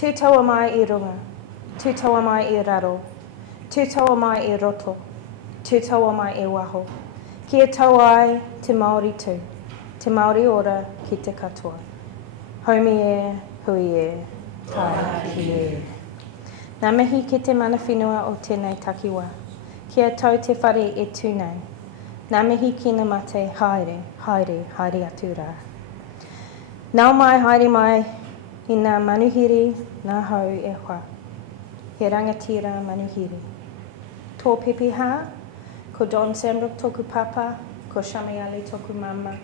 Tū taua mai I runga, tū taua mai I raro, tū taua mai I roto, tū taua mai I waho. Kia tau ai te Māori tū, te Māori ora ki te katoa. Haumi e, hui e, tai ki e. Nā mihi ki te mana whenua o tēnei takiwa. Kia tau te whare e tūnei. Nā mihi ki na mate, haere, haere, haere atu rā. Nau mai, haere mai, I ngā manuhiri, ngā hau e wha. He rangatira manuhiri. Tō pepeha, ko Don Sandbrook toku papa, ko Shamiali toku mama,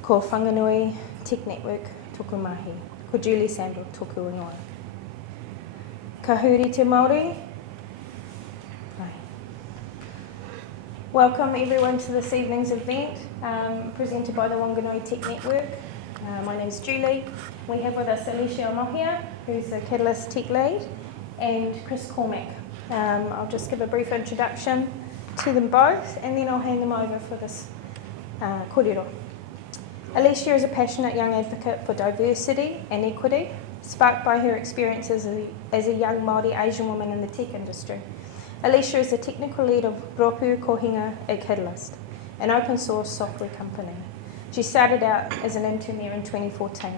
ko Whanganui Techweek toku mahi, ko Julie Sandbrook toku ingoa. Ka huri te Māori. Ai. Welcome everyone to this evening's event, presented by the Whanganui Tech Network. My name is Julie. We have with us Aleisha Amohia, who's the Catalyst Tech Lead, and Chris Cormack. I'll just give a brief introduction to them both, and then I'll hand them over for this kōrero. Aleisha is a passionate young advocate for diversity and equity, sparked by her experiences as a young Māori Asian woman in the tech industry. Aleisha is the technical lead of Ropu Kohinga at Catalyst, an open source software company. She started out as an intern there in 2014.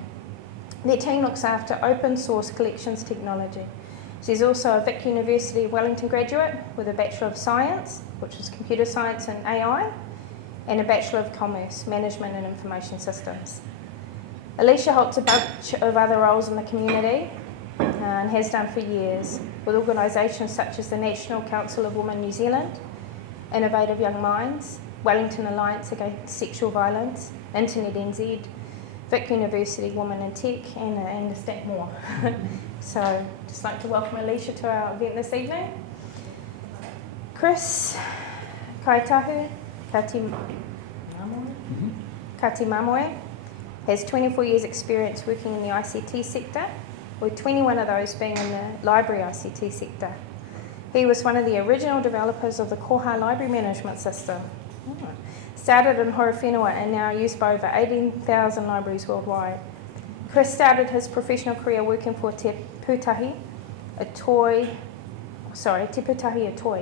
Their team looks after open source collections technology. She's also a Vic University Wellington graduate with a Bachelor of Science, which is Computer Science and AI, and a Bachelor of Commerce, Management and Information Systems. Aleisha holds a bunch of other roles in the community and has done for years with organisations such as the National Council of Women New Zealand, Innovative Young Minds, Wellington Alliance Against Sexual Violence, Internet NZ, Vic University Women in Tech, and a stack more. So, just like to welcome Aleisha to our event this evening. Chris, kai tahu, kati mamoe, has 24 years experience working in the ICT sector, with 21 of those being in the library ICT sector. He was one of the original developers of the Koha library management system. Started in Horowhenua and now used by over 18,000 libraries worldwide. Chris started his professional career working for Te Pūtahi Atoi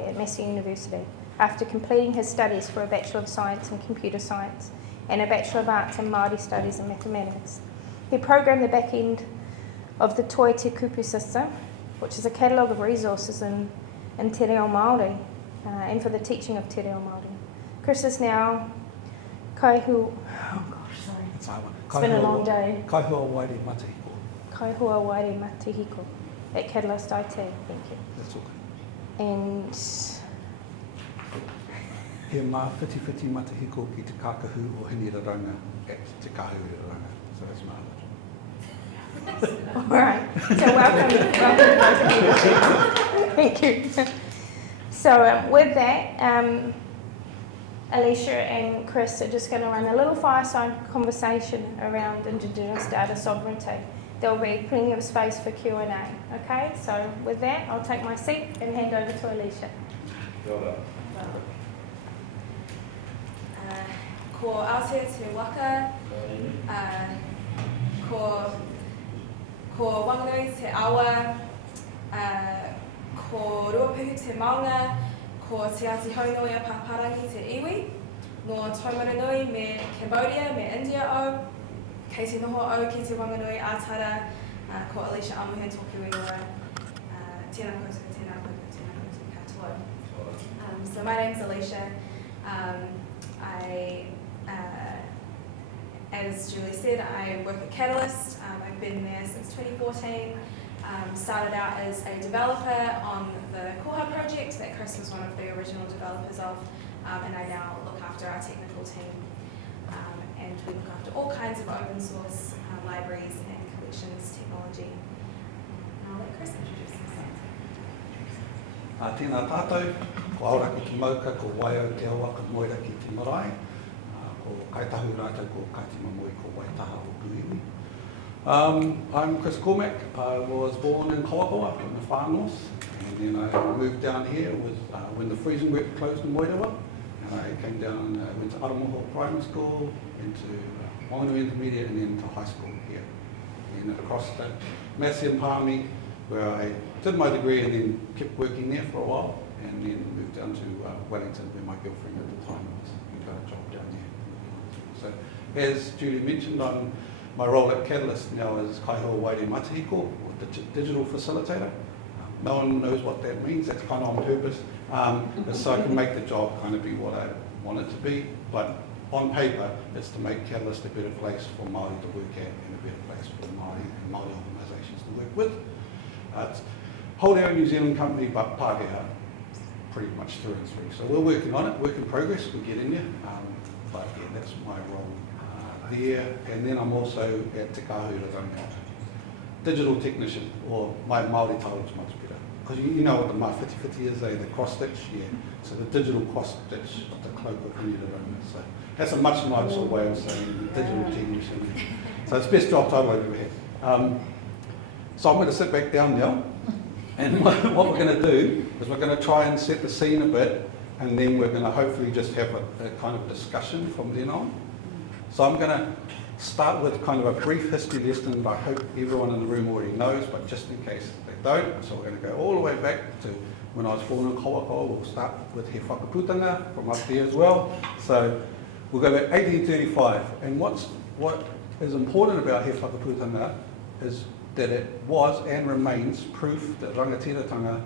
at Massey University after completing his studies for a Bachelor of Science in Computer Science and a Bachelor of Arts in Māori Studies and Mathematics. He programmed the back end of the Toi Te Kupu system, which is a catalogue of resources in Te Reo Māori and for the teaching of Te Reo Māori. Chris is now kaihua, it's been a long day. Kaihua Wairi Matahiko. Kaihua Wairi Matahiko at Catalyst IT, thank you. That's okay. And He mā whiti matahiko ki te kākahu o Hiniraranga at te Kāhuriraranga. So that's my all right, so welcome both of you. Thank you. So with that, Aleisha and Chris are just going to run a little fireside conversation around Indigenous Data Sovereignty. There will be plenty of space for Q&A, okay? So with that, I'll take my seat and hand over to Aleisha. Well done. Ko Aotea te waka, ko Whanganui te awa, ko Ruapuhu te maunga, ko te Ātihaunui-a-Pāpārangi te iwi, no Taumaranui me Cambodia, me India o, kei te noho o ki te Whanganui ātara, ko Aleisha Amohia toku ingoa, tēnā koutou katoa. So my name's Aleisha. As Julie said, I work at Catalyst. I've been there since 2014. Started out as a developer on the Koha project that Chris was one of the original developers of, and I now look after our technical team. And we look after all kinds of open source libraries and collections technology. I'll let Chris introduce himself. Tēnā tātou, ko auraki ki mauka, ko waio te awa, ka moira ki te marae, ko kaitahu rātou, ko kaitima moi, ko waitaha o Kuiwi. I'm Chris Cormack. I was born in Kawapawa in the far north, and then I moved down here when the freezing work closed in Moerewa, and I came down, went to Aramoho Primary School, into Whanganui Intermediate, and then to high school here. And working across the Massey Palmy, where I did my degree and then kept working there for a while, and then moved down to Wellington, where my girlfriend at the time was, and got a job down there. So, as Julie mentioned, my role at Catalyst now is Kaihua Waire Matahiko, or the digital facilitator. No one knows what that means. That's kind of on purpose, so I can make the job kind of be what I want it to be. But on paper, it's to make Catalyst a better place for Māori to work at and a better place for Māori and Māori organisations to work with. It's wholly owned New Zealand company, but Pākehā pretty much through and through. So we're working on it, work in progress, we get in there. But yeah, that's my role there. And then I'm also at Te Kahurarangi, digital technician, or my Māori title is much better. Because you know what the mawhiti is, the cross stitch? Yeah. So the digital cross stitch of the cloak of Indigenous. So that's a much nicer way of saying the digital technician. So it's the best job title I've ever had. So I'm going to sit back down now, and what we're going to do is we're going to try and set the scene a bit, and then we're going to hopefully just have a kind of discussion from then on. So I'm going to start with kind of a brief history lesson that I hope everyone in the room already knows, but just in case they don't, so we're going to go all the way back to when I was born in Kawakawa. We'll start with he whakaputanga from up there as well. So we'll go back 1835, and what is important about he whakaputanga is that it was and remains proof that rangatiratanga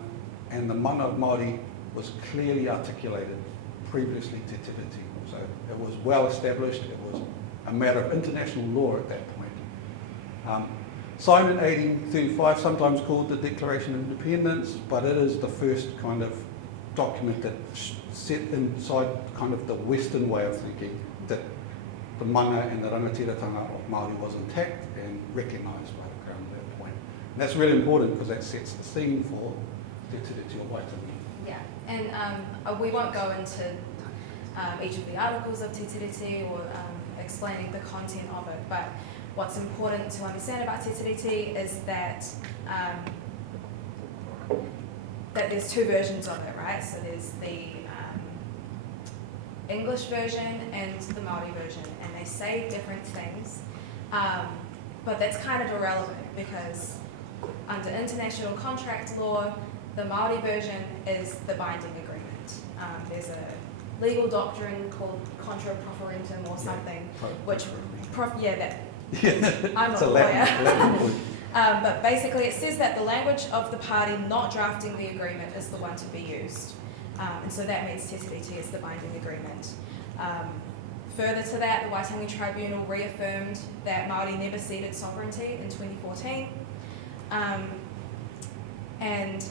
and the mana of Māori was clearly articulated previously to Te Tiriti. So it was well established, it was a matter of international law at that point. Signed in 1835, sometimes called the Declaration of Independence, but it is the first kind of document that set inside kind of the Western way of thinking that the mana and the rangatiratanga of Māori was intact and recognised by the Crown at that point. And that's really important because that sets the scene for Te Tiriti o Waitangi. Yeah, and we won't go into each of the articles of Te Tiriti or explaining the content of it, but what's important to understand about Te Tiriti is that that there's two versions of it, right? So there's the English version and the Māori version, and they say different things, but that's kind of irrelevant because under international contract law, the Māori version is the binding agreement. There's a legal doctrine called contra proferentum or something, I'm not a lawyer. But basically it says that the language of the party not drafting the agreement is the one to be used. And so that means Te Tiriti is the binding agreement. Further to that, the Waitangi Tribunal reaffirmed that Māori never ceded sovereignty in 2014. And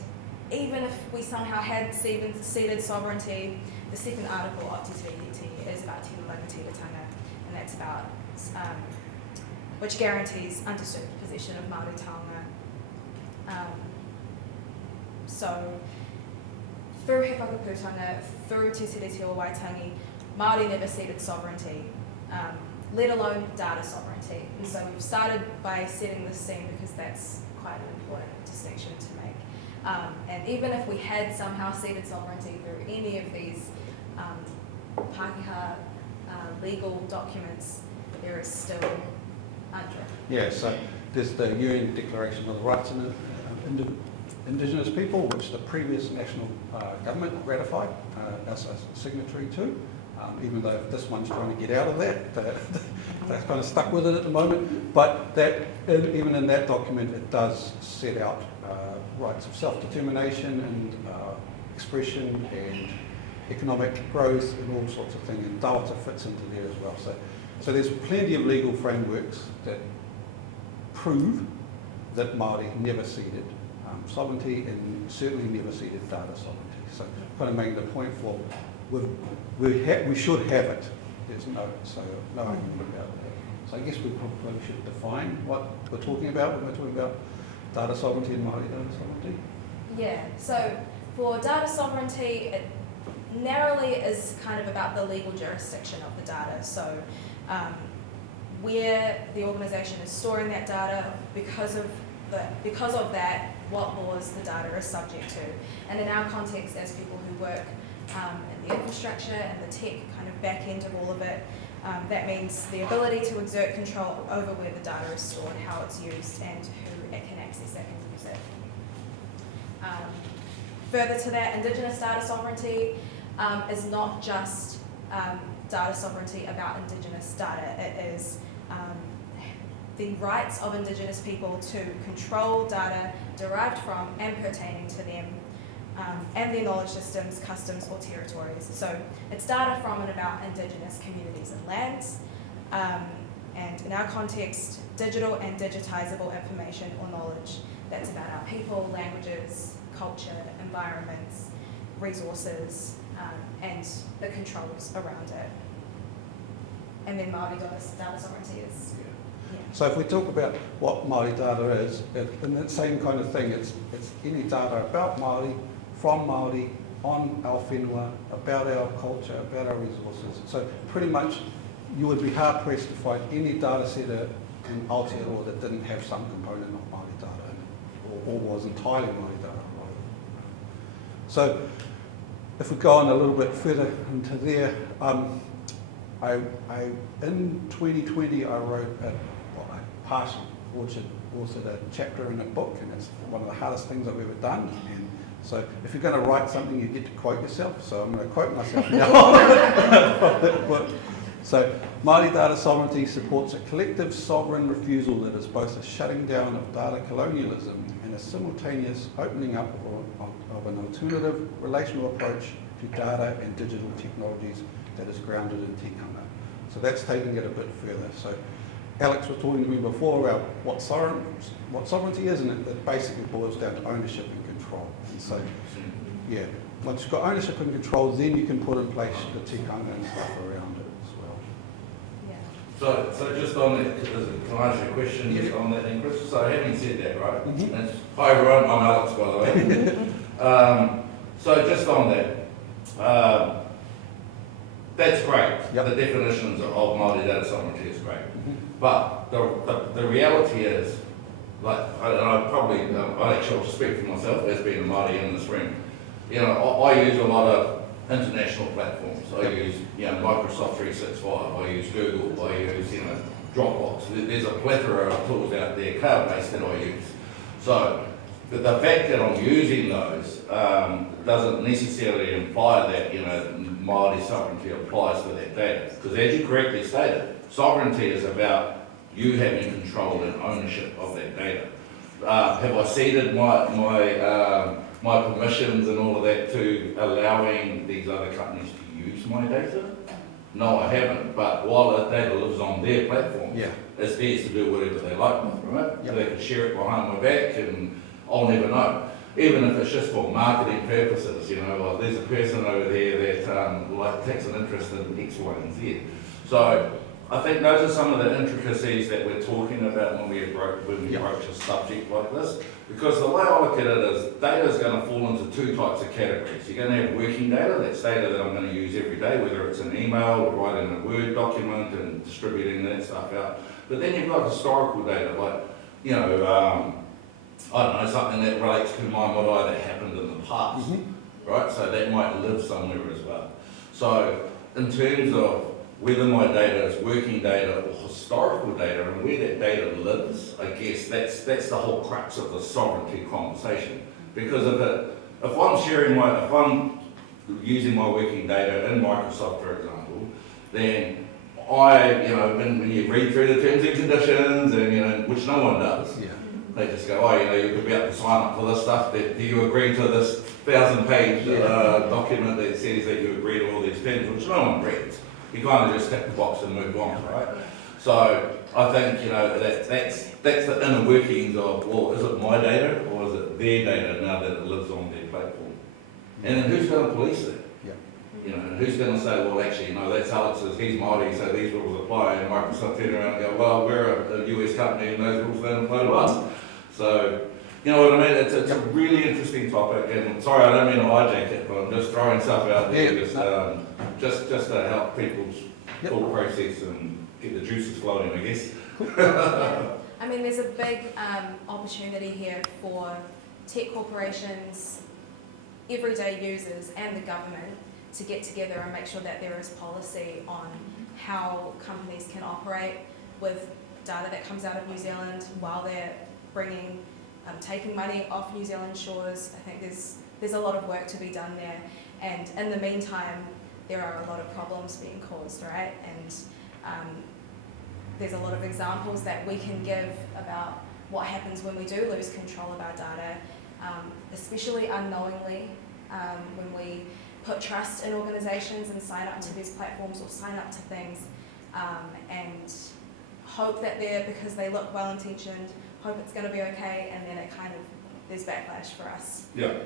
even if we somehow had ceded sovereignty, the second article of Te Tiriti is about Tino Rangatiratanga, and that's about which guarantees undisturbed possession of Māori taonga. So through he whakaputanga, through Te Tiriti o Waitangi, Māori never ceded sovereignty, let alone data sovereignty. And so we've started by setting this scene because that's quite an important distinction to make. And even if we had somehow ceded sovereignty through any of these Pākehā legal documents, there is still UNDRIP. Yeah, so there's the UN Declaration of the Rights of Indigenous People, which the previous national government ratified as a signatory to, even though this one's trying to get out of that. That's kind of stuck with it at the moment. But that, even in that document, it does set out rights of self-determination and expression and economic growth and all sorts of things, and data fits into there as well. So there's plenty of legal frameworks that prove that Māori never ceded sovereignty and certainly never ceded data sovereignty. So kind of making the point for we should have it. There's no argument about that. So I guess we probably should define what we're talking about when we're talking about data sovereignty and Māori data sovereignty. Yeah, so for data sovereignty, it narrowly is kind of about the legal jurisdiction of the data. So where the organisation is storing that data, because of that, what laws the data is subject to. And in our context, as people who work in the infrastructure and the tech kind of back end of all of it, That means the ability to exert control over where the data is stored, how it's used, and who it can access it and use it. Further to that, Indigenous data sovereignty is not just data sovereignty about Indigenous data. It is the rights of Indigenous people to control data derived from and pertaining to them, and their knowledge systems, customs, or territories. So it's data from and about Indigenous communities and lands, and in our context, digital and digitisable information or knowledge that's about our people, languages, culture, environments, resources, and the controls around it. And then Māori data sovereignty is... So if we talk about what Māori data is, in that same kind of thing, it's any data about Māori, from Māori, on our whenua, about our culture, about our resources. So pretty much you would be hard pressed to find any data set in Aotearoa that didn't have some component of Māori data in it, or was entirely Māori data. So if we go on a little bit further into there, in 2020 I wrote partially authored a chapter in a book, and it's one of the hardest things I've ever done. And so if you're going to write something, you get to quote yourself. So I'm going to quote myself now from that book. So Māori data sovereignty supports a collective sovereign refusal that is both a shutting down of data colonialism and a simultaneous opening up of an alternative relational approach to data and digital technologies that is grounded in tikanga. So that's taking it a bit further. So Alex was talking to me before about what sovereignty is, and it basically boils down to ownership and control. And so, yeah, once you've got ownership and control, then you can put in place the tikanga and stuff around it as well. Yeah. So just on that, can I ask you a question just on that then, Chris? So having said that, right? Mm-hmm. Hi everyone, I'm Alex, by the way. So just on that, that's great. Yep. The definitions of Māori data sovereignty is great. But the reality is, like, I actually speak for myself as being a Māori in this room. You know, I use a lot of international platforms. I use, Microsoft 365. I use Google. I use, Dropbox. There's a plethora of tools out there, cloud-based, that I use. So the fact that I'm using those doesn't necessarily imply that, Māori sovereignty applies to that data. Because as you correctly stated, sovereignty is about you having control and ownership of that data. Have I ceded my permissions and all of that to allowing these other companies to use my data? No, I haven't. But while that data lives on their platform, it's theirs to do whatever they like with, right? Yep. They can share it behind my back, and I'll never know. Even if it's just for marketing purposes, there's a person over there that takes an interest in X, Y, and Z. So I think those are some of the intricacies that we're talking about when we approach a subject like this. Because the way I look at it is, data is going to fall into two types of categories. You're going to have working data, that's data that I'm going to use every day, whether it's an email or writing a Word document and distributing that stuff out. But then you've got historical data, like, I don't know, something that relates to my marae that happened in the past, right? So that might live somewhere as well. So in terms of whether my data is working data or historical data and where that data lives, I guess that's the whole crux of the sovereignty conversation. Because if I'm using my working data in Microsoft, for example, then when you read through the terms and conditions, and which no one does, they just go, you're about to sign up for this stuff. Do you agree to this 1,000-page document that says that you agree to all these terms, which no one reads? You kind of just tick the box and move on, right? So I think that's the inner workings of, well, is it my data or is it their data now that it lives on their platform? And then who's going to police it? And who's going to say, well, actually, that's Alex's, he's Māori, so these rules apply, and Microsoft turn around and go, well, we're a US company and those rules don't apply to us. So, you know what I mean? It's a really interesting topic, and sorry, I don't mean to hijack it, but I'm just throwing stuff out there just to help people's thought process and get the juices flowing, I guess. I mean, there's a big opportunity here for tech corporations, everyday users, and the government to get together and make sure that there is policy on how companies can operate with data that comes out of New Zealand while they're taking money off New Zealand shores. I think there's a lot of work to be done there, and in the meantime there are a lot of problems being caused, right? And there's a lot of examples that we can give about what happens when we do lose control of our data, especially unknowingly, when we put trust in organisations and sign up to these platforms or sign up to things, and hope that because they look well-intentioned, hope it's going to be okay, and then it kind of, there's backlash for us. Yeah.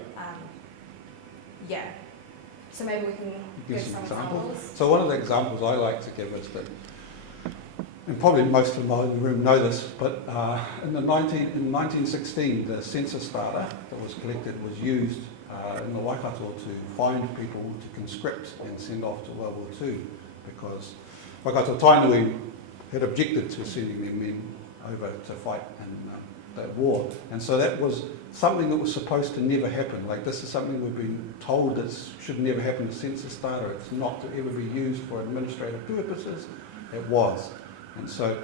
Yeah. So maybe we can give some examples. So one of the examples I like to give is that, and probably most of them in the room know this, but in 1916, the census data that was collected was used in the Waikato to find people to conscript and send off to World War II, because Waikato Tainui had objected to sending their men over to fight in that war. And so that was something that was supposed to never happen. Like, this is something we've been told that should never happen to census data. It's not to ever be used for administrative purposes. It was. And so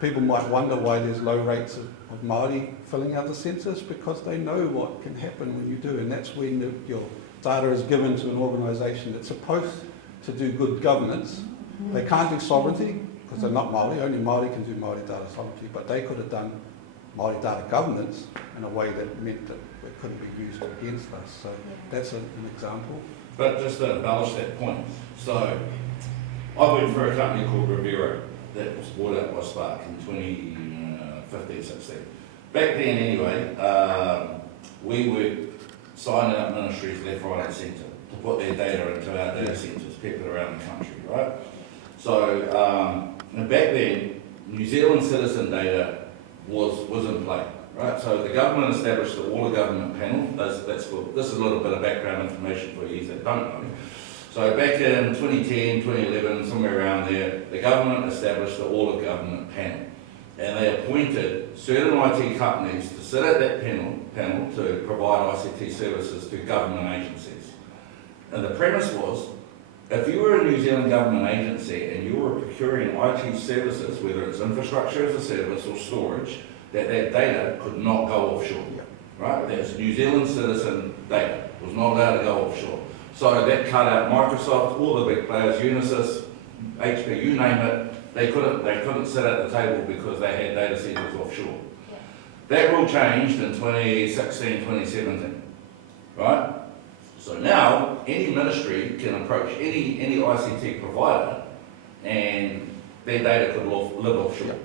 people might wonder why there's low rates of Māori filling out the census, because they know what can happen when you do. And that's when your data is given to an organisation that's supposed to do good governance. They can't do sovereignty, because they're not Māori. Only Māori can do Māori data sovereignty, but they could have done Māori data governance in a way that meant that it couldn't be used against us. So that's an example. But just to embellish that point, so I went for a company called Rivera that was bought out by Spark in 2015-16. Back then anyway, we were signing up ministries left, right and centre to put their data into our data centres, people around the country, right? So back then, New Zealand citizen data was in play, right? So the government established the All of Government panel. That's good. This is a little bit of background information for you that don't know. So back in 2010, 2011, somewhere around there, the government established the All of Government panel, and they appointed certain IT companies to sit at that panel to provide ICT services to government agencies. And the premise was, if you were a New Zealand government agency and you were procuring IT services, whether it's infrastructure as a service or storage, that data could not go offshore, right? That's New Zealand citizen data, was not allowed to go offshore. So that cut out Microsoft, all the big players, Unisys, HP, you name it, they couldn't sit at the table because they had data centres offshore. That rule changed in 2016, 2017, right? So now, any ministry can approach any ICT provider and their data could live offshore.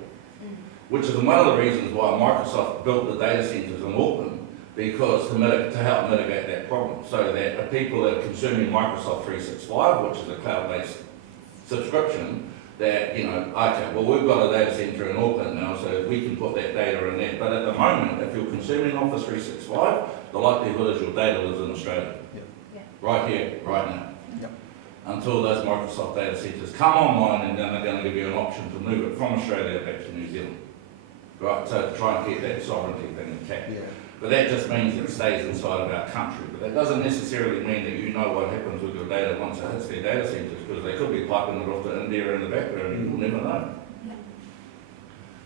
Which is one of the reasons why Microsoft built the data centres in Auckland, because to help mitigate that problem. So that the people that are consuming Microsoft 365, which is a cloud-based subscription, that, okay, well, we've got a data centre in Auckland now, so we can put that data in there. But at the moment, if you're consuming Office 365, the likelihood is your data lives in Australia. Right here, right now. Until those Microsoft data centres come online, and then they're going to give you an option to move it from Australia back to New Zealand. Right, so to try and keep that sovereignty thing intact. But that just means it stays inside of our country. But that doesn't necessarily mean that you know what happens with your data once it hits their data centres, because they could be piping it off to India in the background, and you'll never know.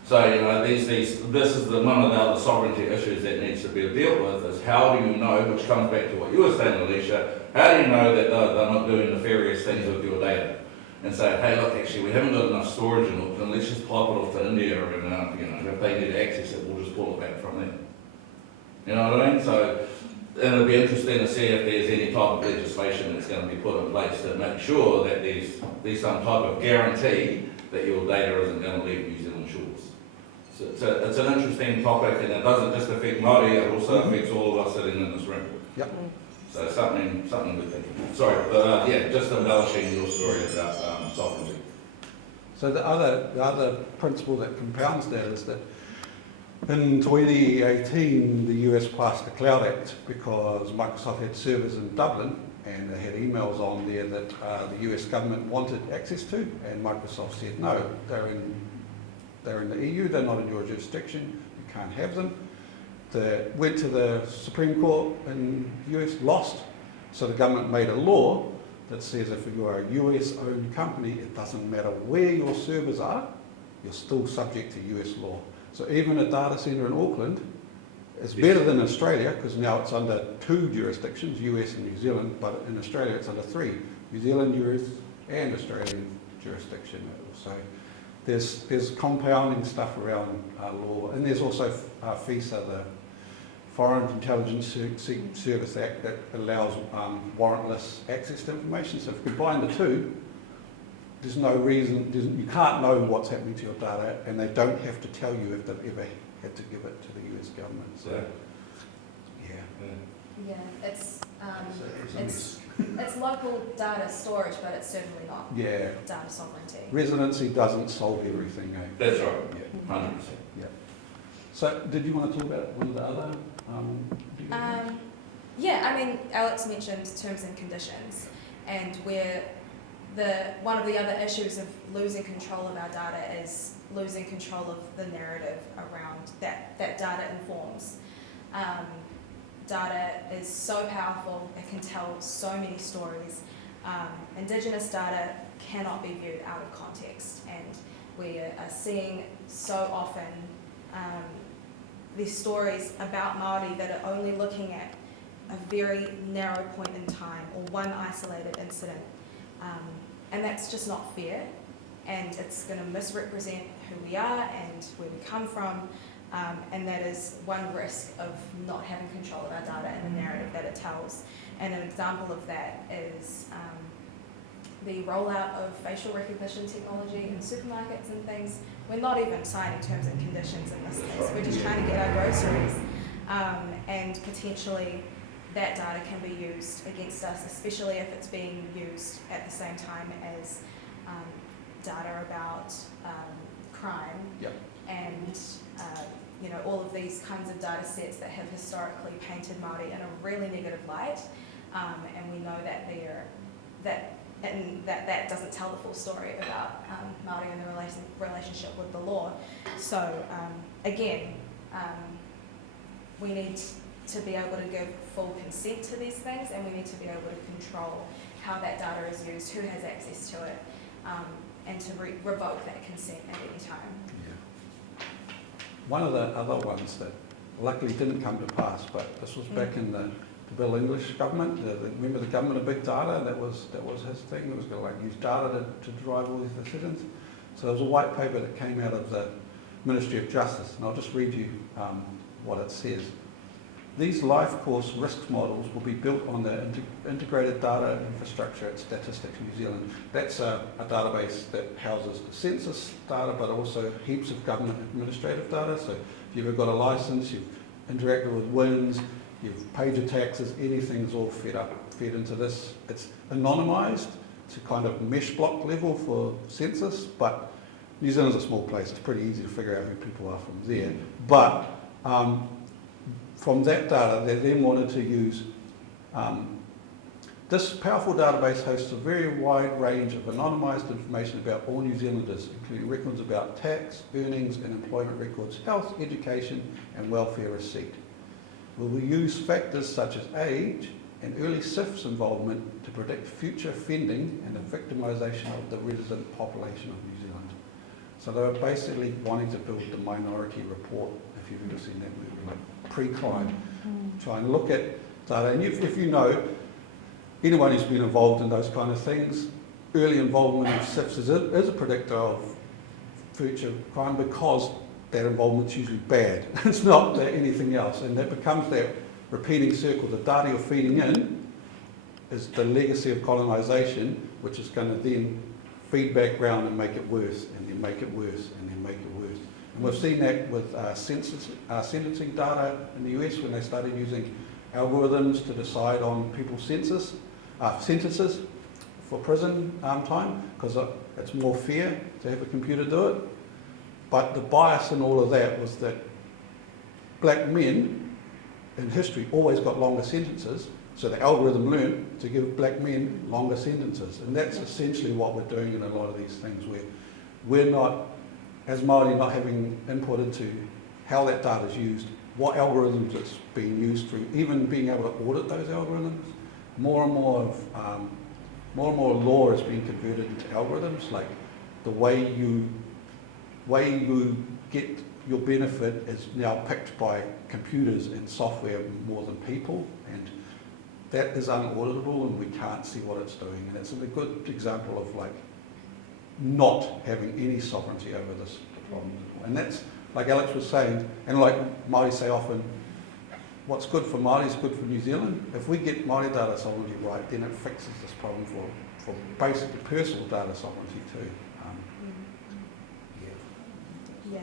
So, this is one of the other sovereignty issues that needs to be dealt with, is how do you know, which comes back to what you were saying, Aleisha, how do you know that they're not doing nefarious things with your data? And say, hey, look, actually, we haven't got enough storage in Auckland, let's just pipe it off to India, and if they need to access it, we'll just pull it back from there. You know what I mean? So, and it'll be interesting to see if there's any type of legislation that's going to be put in place to make sure that there's some type of guarantee that your data isn't going to leave New Zealand shores. So it's an interesting topic, and it doesn't just affect Māori, it also affects all of us sitting in this room. So something we're thinking. Sorry, but just embellishing your story about sovereignty. So the other principle that compounds that is that in 2018, the US passed the Cloud Act because Microsoft had servers in Dublin and they had emails on there that the US government wanted access to, and Microsoft said no, they're in the EU, they're not in your jurisdiction, you can't have them. They went to the Supreme Court in the US, lost, so the government made a law that says if you are a US-owned company, it doesn't matter where your servers are, you're still subject to US law. So even a data centre in Auckland is better than Australia, because now it's under 2 jurisdictions, US and New Zealand, but in Australia it's under 3, New Zealand, US and Australian jurisdiction. So there's compounding stuff around law, and there's also FISA, the Foreign Intelligence Service Act, that allows warrantless access to information. So if you combine the two, there's no reason, you can't know what's happening to your data, and they don't have to tell you if they've ever had to give it to the US government. So, yeah, it's local data storage, but it's certainly not data sovereignty. Residency doesn't solve everything. That's right. Yeah. 100%. Yeah. So, did you want to talk about one of the other? Yeah, I mean, Alex mentioned terms and conditions, and where one of the other issues of losing control of our data is losing control of the narrative around that data informs. Data is so powerful, it can tell so many stories. Indigenous data cannot be viewed out of context, and we are seeing so often these stories about Māori that are only looking at a very narrow point in time or one isolated incident. And that's just not fair, and it's going to misrepresent who we are and where we come from, and that is one risk of not having control of our data and the narrative that it tells. And an example of that is the rollout of facial recognition technology in supermarkets and things. We're not even signing terms and conditions in this case, we're just trying to get our groceries, and potentially that data can be used against us, especially if it's being used at the same time as data about crime. Yep. And all of these kinds of data sets that have historically painted Māori in a really negative light, and we know that that doesn't tell the full story about Māori and the relationship with the law. So again, we need to be able to give full consent to these things, and we need to be able to control how that data is used, who has access to it, and to revoke that consent at any time. Yeah. One of the other ones that luckily didn't come to pass, but this was back in the Bill English government. Remember the government of big data? That was his thing. It was going to use data to drive all these decisions. So there was a white paper that came out of the Ministry of Justice, and I'll just read you what it says. These life course risk models will be built on the integrated data infrastructure at Statistics New Zealand. That's a database that houses the census data, but also heaps of government administrative data. So if you've ever got a license, you've interacted with WINS, you've paid your taxes, anything's all fed into this. It's anonymised to kind of mesh block level for census, but New Zealand's a small place. It's pretty easy to figure out who people are from there. But from that data, they then wanted to use this powerful database hosts a very wide range of anonymised information about all New Zealanders, including records about tax, earnings and employment records, health, education and welfare receipt. We will use factors such as age and early SIF's involvement to predict future offending and the victimisation of the resident population of New Zealand. So they were basically wanting to build the Minority Report, if you've ever seen that movie, like pre-crime, try and look at data. And if you know, anyone who's been involved in those kind of things, early involvement in SIFs is a predictor of future crime, because that involvement's usually bad. It's not anything else, and that becomes that repeating circle. The data you're feeding in is the legacy of colonisation, which is going to then feed back round and make it worse, and then make it worse, and then make it worse. And we've seen that with sentencing data in the US when they started using algorithms to decide on people's sentences for prison time, because it's more fair to have a computer do it. But the bias in all of that was that black men in history always got longer sentences, so the algorithm learned to give black men longer sentences. And that's essentially what we're doing in a lot of these things, where we're not, as Māori, not having input into how that data is used, what algorithms it's being used through, even being able to audit those algorithms. More and more of more and more law is being converted into algorithms, like the way you get your benefit is now picked by computers and software more than people, and that is unauditable and we can't see what it's doing, and it's a good example of like not having any sovereignty over this problem. And that's, like Alex was saying, and like Māori say often, what's good for Māori is good for New Zealand. If we get Māori data sovereignty right, then it fixes this problem for basically personal data sovereignty too. Yeah,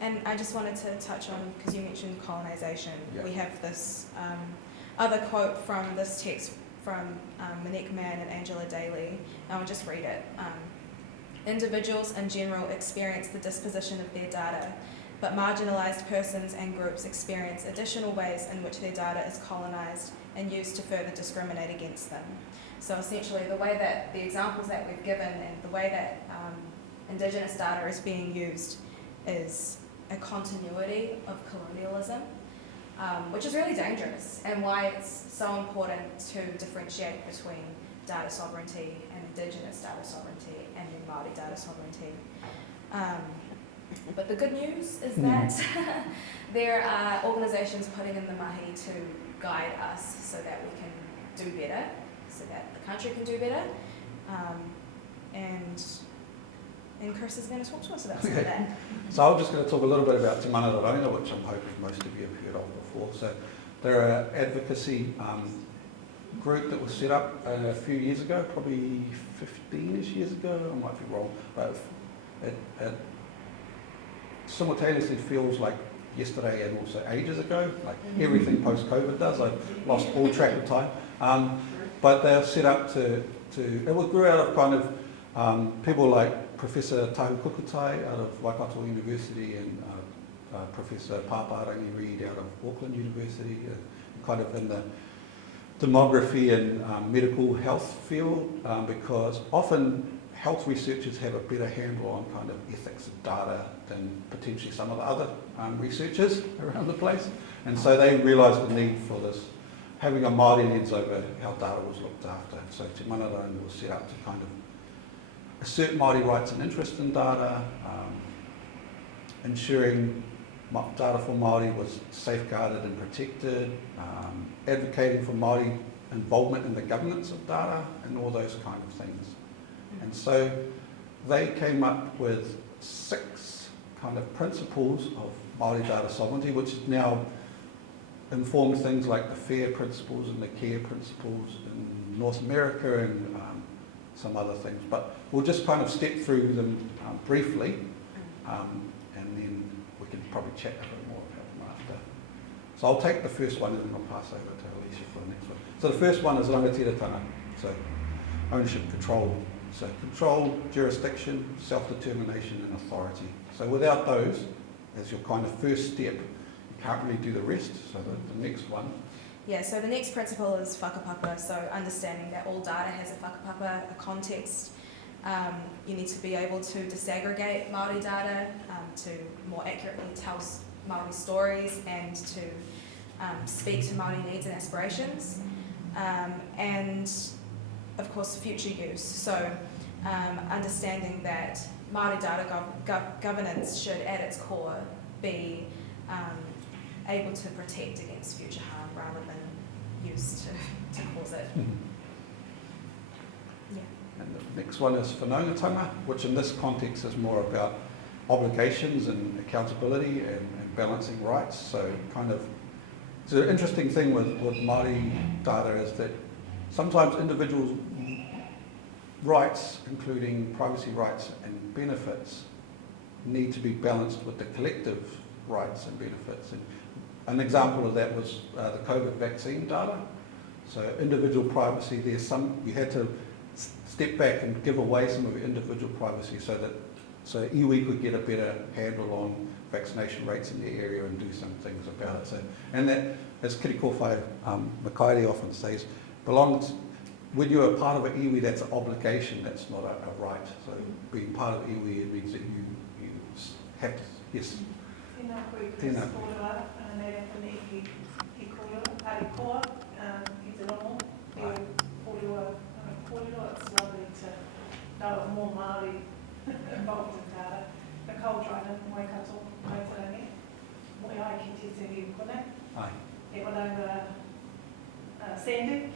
and I just wanted to touch on, because you mentioned colonisation, Yeah. we have this other quote from this text from Monique Mann and Angela Daly, and I'll just read it. Individuals in general experience the disposition of their data, but marginalised persons and groups experience additional ways in which their data is colonised and used to further discriminate against them. So essentially the way that the examples that we've given and the way that Indigenous data is being used is a continuity of colonialism, which is really dangerous, and why it's so important to differentiate between data sovereignty and Indigenous data sovereignty and then Māori data sovereignty. But the good news is that there are organisations putting in the mahi to guide us so that we can do better, so that the country can do better, and Chris is going to talk to us about some of that. So I'm just going to talk a little bit about Te Mana Raraunga, which I'm hoping most of you have heard of before. So they're an advocacy group that was set up a few years ago, probably 15-ish years ago, I might be wrong, but it simultaneously feels like yesterday and also ages ago, like everything post-COVID does. I've lost all track of time. But they're set up to it grew out of kind of people like Professor Tahu Kukutai out of Waikato University and Professor Pāpārangi Reid out of Auckland University, kind of in the demography and medical health field, because often health researchers have a better handle on kind of ethics of data than potentially some of the other researchers around the place. And so they realised the need for this, having a Māori lens over how data was looked after. So Te Mana Raraunga was set up to kind of assert Māori rights and interest in data, ensuring data for Māori was safeguarded and protected, advocating for Māori involvement in the governance of data and all those kind of things. And so they came up with 6 kind of principles of Māori data sovereignty, which now informs things like the FAIR principles and the CARE principles in North America and some other things. But we'll just kind of step through them briefly, and then we can probably chat a bit more about them after. So I'll take the first one and then I'll pass over to Aleisha for the next one. So the first one is rangatiratanga, so ownership, control. So control, jurisdiction, self-determination and authority. So without those, as your kind of first step, you can't really do the rest. So the next one. Yeah, so the next principle is whakapapa, so understanding that all data has a whakapapa, a context. You need to be able to disaggregate Māori data to more accurately tell Māori stories and to speak to Māori needs and aspirations. And of course, future use. So understanding that Māori data governance should at its core be able to protect against future harm rather than use to cause it. Yeah. And the next one is whanaungatanga, which in this context is more about obligations and accountability and balancing rights. So kind of, it's an interesting thing with Māori data is that sometimes individuals' rights, including privacy rights and benefits, need to be balanced with the collective rights and benefits. And an example of that was the COVID vaccine data. So individual privacy, you had to step back and give away some of your individual privacy so iwi could get a better handle on vaccination rates in the area and do some things about it. So, and that, as Kirikowhai Makaire often says, when you're a part of an iwi, that's an obligation, that's not a right. So being part of iwi, it means that you have to, yes. Tēnā koe Chris Kōrua, nei rapa nei ki koa, koa, ki te rongo, e kōrua, it's Ai. E whanau Sandy.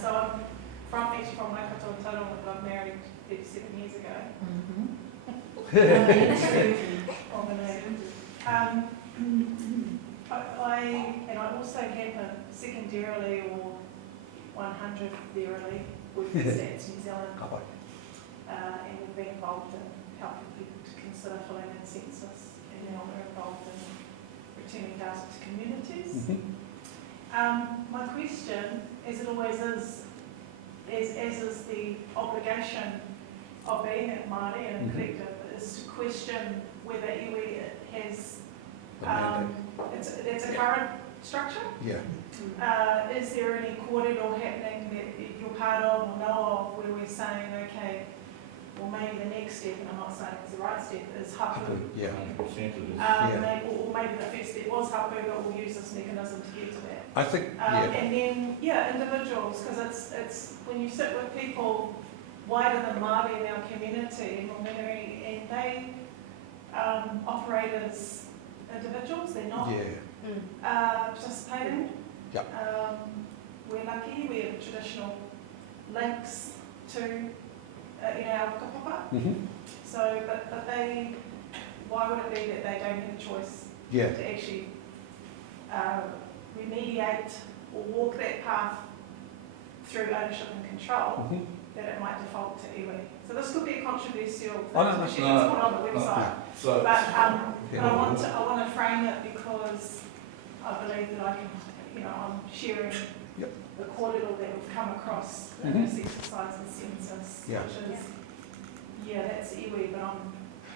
So I'm actually from Waikato and Tauranga, but I'm married 37 years ago. I also happen secondarily or 100 verily with the Stats New Zealand, and we've been involved in helping people to consider filling in census, and now we're involved in returning data to communities. My question, as it always is, as is the obligation of being a Māori and a collective, is to question whether iwi has, it's a current structure. Yeah. Is there any kōrero happening that you're part of or know of where we're saying, okay, well maybe the next step, and I'm not saying it's the right step, is hapu. Yeah. 100% it is. Or maybe the first step was hapu, but we'll use this mechanism to get to that. I think, And then, individuals, because it's when you sit with people wider than Māori in our community, and they operate as individuals, they're not participating. Yep. We're lucky, we have traditional links to our whakapapa. So, but they, why would it be that they don't have a choice to actually remediate or walk that path through ownership and control, that it might default to iwi? So this could be a controversial thing, especially if it's put on the website. So, But I want to frame it because I believe that I can, I'm sharing the kōrero that we've come across in this exercise and census, which is, that's iwi, but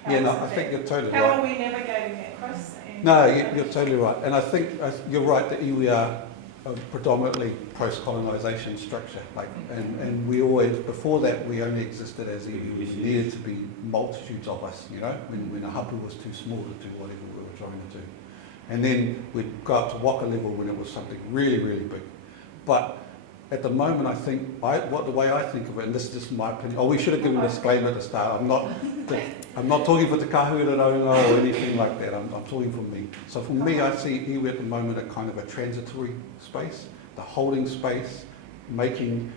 I think you're totally how right. are we navigating that, Chris? And, No, you're totally right. And I think you're right that iwi are a predominantly post-colonisation structure. And we always, before that, we only existed as iwi. We needed to be multitudes of us, when a hapu was too small to do whatever we were trying to do. And then we'd go up to waka level when it was something really, really big. But at the moment, I think, the way I think of it, and this is just my opinion, we should have given a disclaimer at the start. I'm not talking for Te Kahuraronga or anything like that. I'm talking for me. So for me, I see iwi at the moment a kind of a transitory space, the holding space,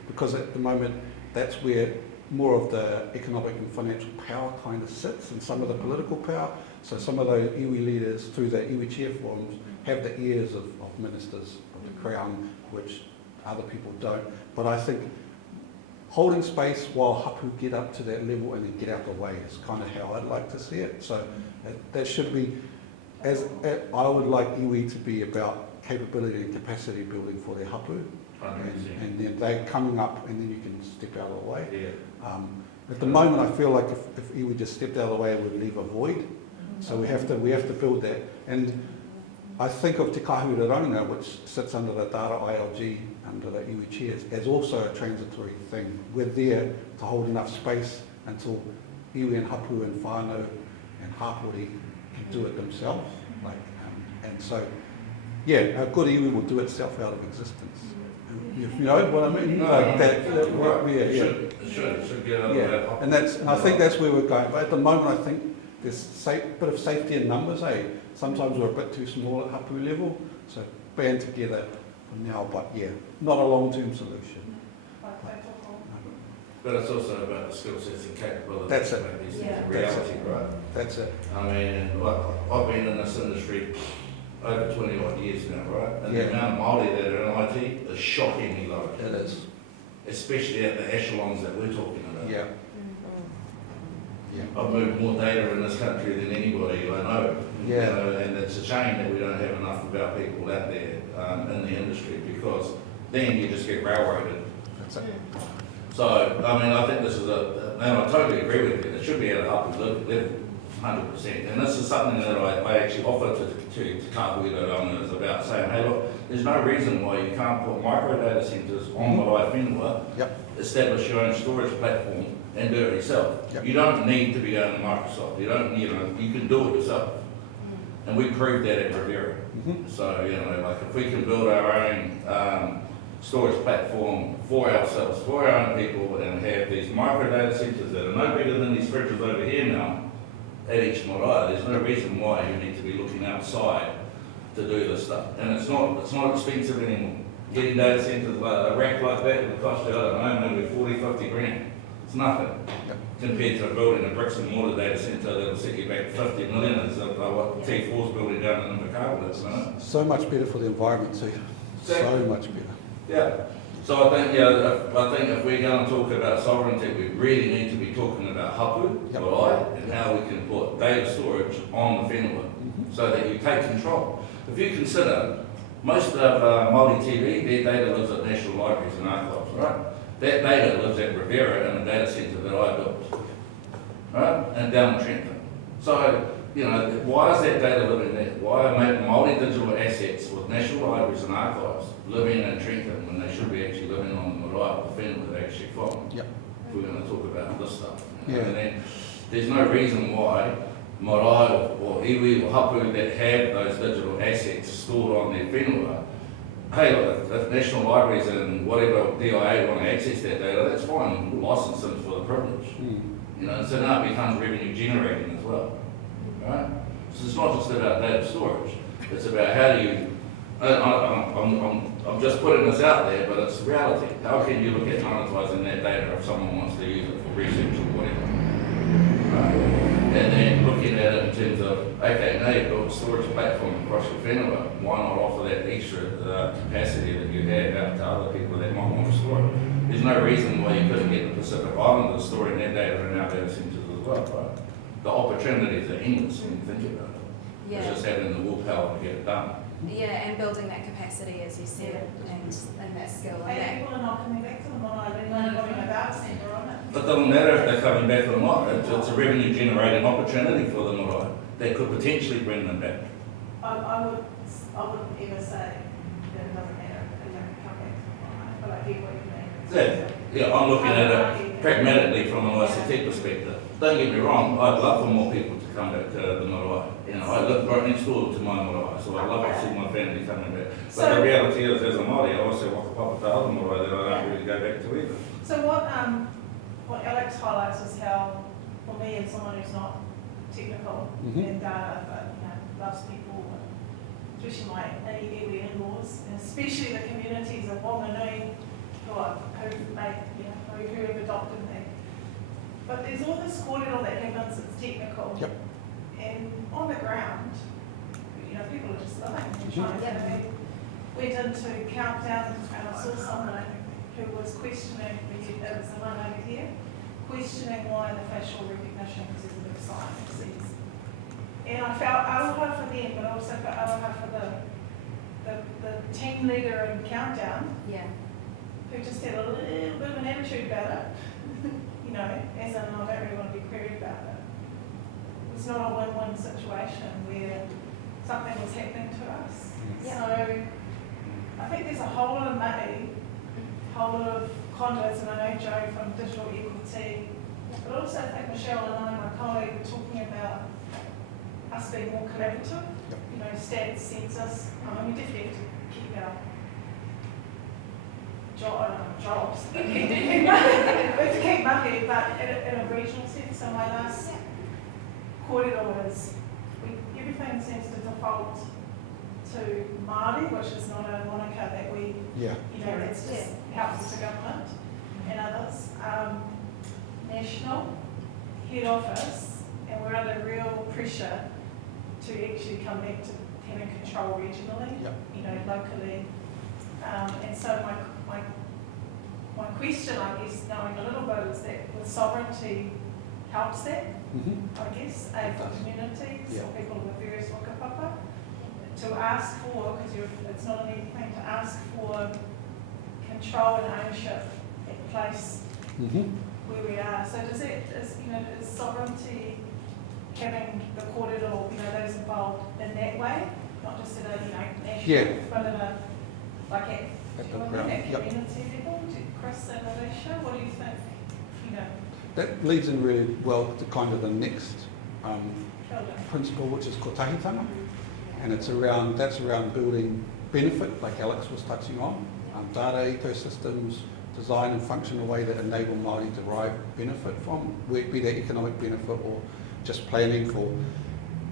because at the moment, that's where more of the economic and financial power kind of sits, and some of the political power. So some of those iwi leaders, through the iwi chair forums, have the ears of ministers of the Crown, which other people don't. But I think holding space while hapu get up to that level and then get out the way is kind of how I'd like to see it. So that should be, I would like iwi to be about capability and capacity building for their hapu. And then they're coming up and then you can step out of the way. At the moment, I feel like if iwi just stepped out of the way, it would leave a void. So we have to build that. And I think of Te Kahuraronga, which sits under the Data ILG, under the iwi chairs, as also a transitory thing. We're there to hold enough space until iwi and hapu and whānau and hapori can do it themselves. And so, a good iwi will do itself out of existence. You know what I mean? It should get out of that. And I think that's where we're going. But at the moment, I think there's a bit of safety in numbers. Sometimes we're a bit too small at hapu level, so band together for now. But not a long-term solution. But it's also about the skill sets and capabilities. That's it. To make these things a reality, right? That's it. I mean, I've been in this industry over 20 odd years now, right? And the amount of Māori that are in IT is shockingly low. It is. Especially at the echelons that we're talking about. Yeah. I've moved more data in this country than anybody I know. And it's a shame that we don't have enough of our people out there in the industry, because then you just get railroaded. That's it. So, I mean, I think this is and I totally agree with you, it should be at a hapu level, 100%. And this is something that I actually offer to Kahuraronga, is about saying, hey look, there's no reason why you can't put micro data centres on Marae Whenua, establish your own storage platform and do it yourself. You don't need to be going to Microsoft, you can do it yourself. And we proved that at Riviera. So, if we can build our own storage platform for ourselves, for our own people, and have these micro data centres that are no bigger than these fridges over here now, at each marae, there's no reason why you need to be looking outside to do this stuff. And it's not expensive anymore. Getting data centres, a rack like that would cost you, I don't know, maybe 40, 50 grand. It's nothing compared to building a bricks and mortar data centre that'll set you back 50 million, as what T4's building down in Invercargill is, isn't it? So much better for the environment too. So much better. Yeah. So I think if we're going to talk about sovereignty, we really need to be talking about hapu, marae, and how we can put data storage on the whenua so that you take control. If you consider, most of Māori TV, their data lives at national libraries and archives, right? That data lives at Rivera in a data centre that I built, right? And down in Trentham. So, why is that data living there? Why are Māori digital assets with national libraries and archives living in Trentham when they should be actually living on the marae or whenua they're actually from? If we're going to talk about this stuff. And then there's no reason why marae or iwi or hapu that have those digital assets stored on their whenua, hey, look, if national libraries and whatever DIA want to access that data, that's fine, we'll license them for the privilege. So now it becomes revenue generating as well. Right? So it's not just about data storage, it's about how do you, I'm just putting this out there, but it's reality. How can you look at monetizing that data if someone wants to use it for research or whatever? Right? And then looking at it in terms of, okay, now you've got a storage platform across your whenua, why not offer that extra capacity that you have out to other people that might want to store it? There's no reason why you couldn't get the Pacific Islanders storing their data in our data centres as well, right? The opportunities are endless when you think about it. It's just having the willpower to get it done. Yeah, and building that capacity, as you said, and that skill. And people are not coming back to the marae, they're not putting a data centre on it. It doesn't matter if they're coming back or not. It's a revenue generating opportunity for the marae that could potentially bring them back. I wouldn't ever say that it doesn't matter if they don't come back to the marae, but I get what you mean. Yeah, I'm looking at it pragmatically from an ICT perspective. Don't get me wrong, I'd love for more people to come back to the marae. I live right next door to my marae, so I'd love to see my family coming back. But the reality is, as a Māori, I also want to pop to other marae that I don't really go back to either. So what Alex highlights is how, for me, as someone who's not technical in data, but loves people, especially my iwi in-laws, and especially the communities of Whanganui who have adopted me. But there's all this kōrero that happens that's technical. And on the ground, people are just living and trying to. We went into Countdown and I saw someone who was questioning, there was the one over here, questioning why the facial recognition, because there's a big sign that says. And I felt aloha for them, but I also felt aloha for the team leader in Countdown, who just had a little bit of an attitude about it. As in, I don't really want to be queried about it. It's not a win-win situation where something was happening to us. So I think there's a whole lot of money, a whole lot of conduits, and I know Joe from Digital Equity, but also I think Michelle and I, my colleague, were talking about us being more collaborative, stats, census. We definitely have to keep our jobs. We have to keep money, but in a regional sense. So my last kōrero is everything seems to default to Māori, which is not a moniker that we, it's just helps to government and others. National, head office, and we're under real pressure to actually come back to having control regionally, locally. And so my question, I guess, knowing a little bit, is that with sovereignty helps that, I guess, for communities or people with various whakapapa, to ask for, because it's not an easy thing, to ask for control and ownership at the place where we are. So does it, is sovereignty having the kōrero, those involved in that way, not just at a national, but in a, like at community level? Chris and Aleisha, what do you think? That leads in really well to kind of the next principle, which is kotahitanga, and that's around building benefit, like Alex was touching on, data ecosystems, design and function in a way that enable Māori to derive benefit from, be that economic benefit or just planning for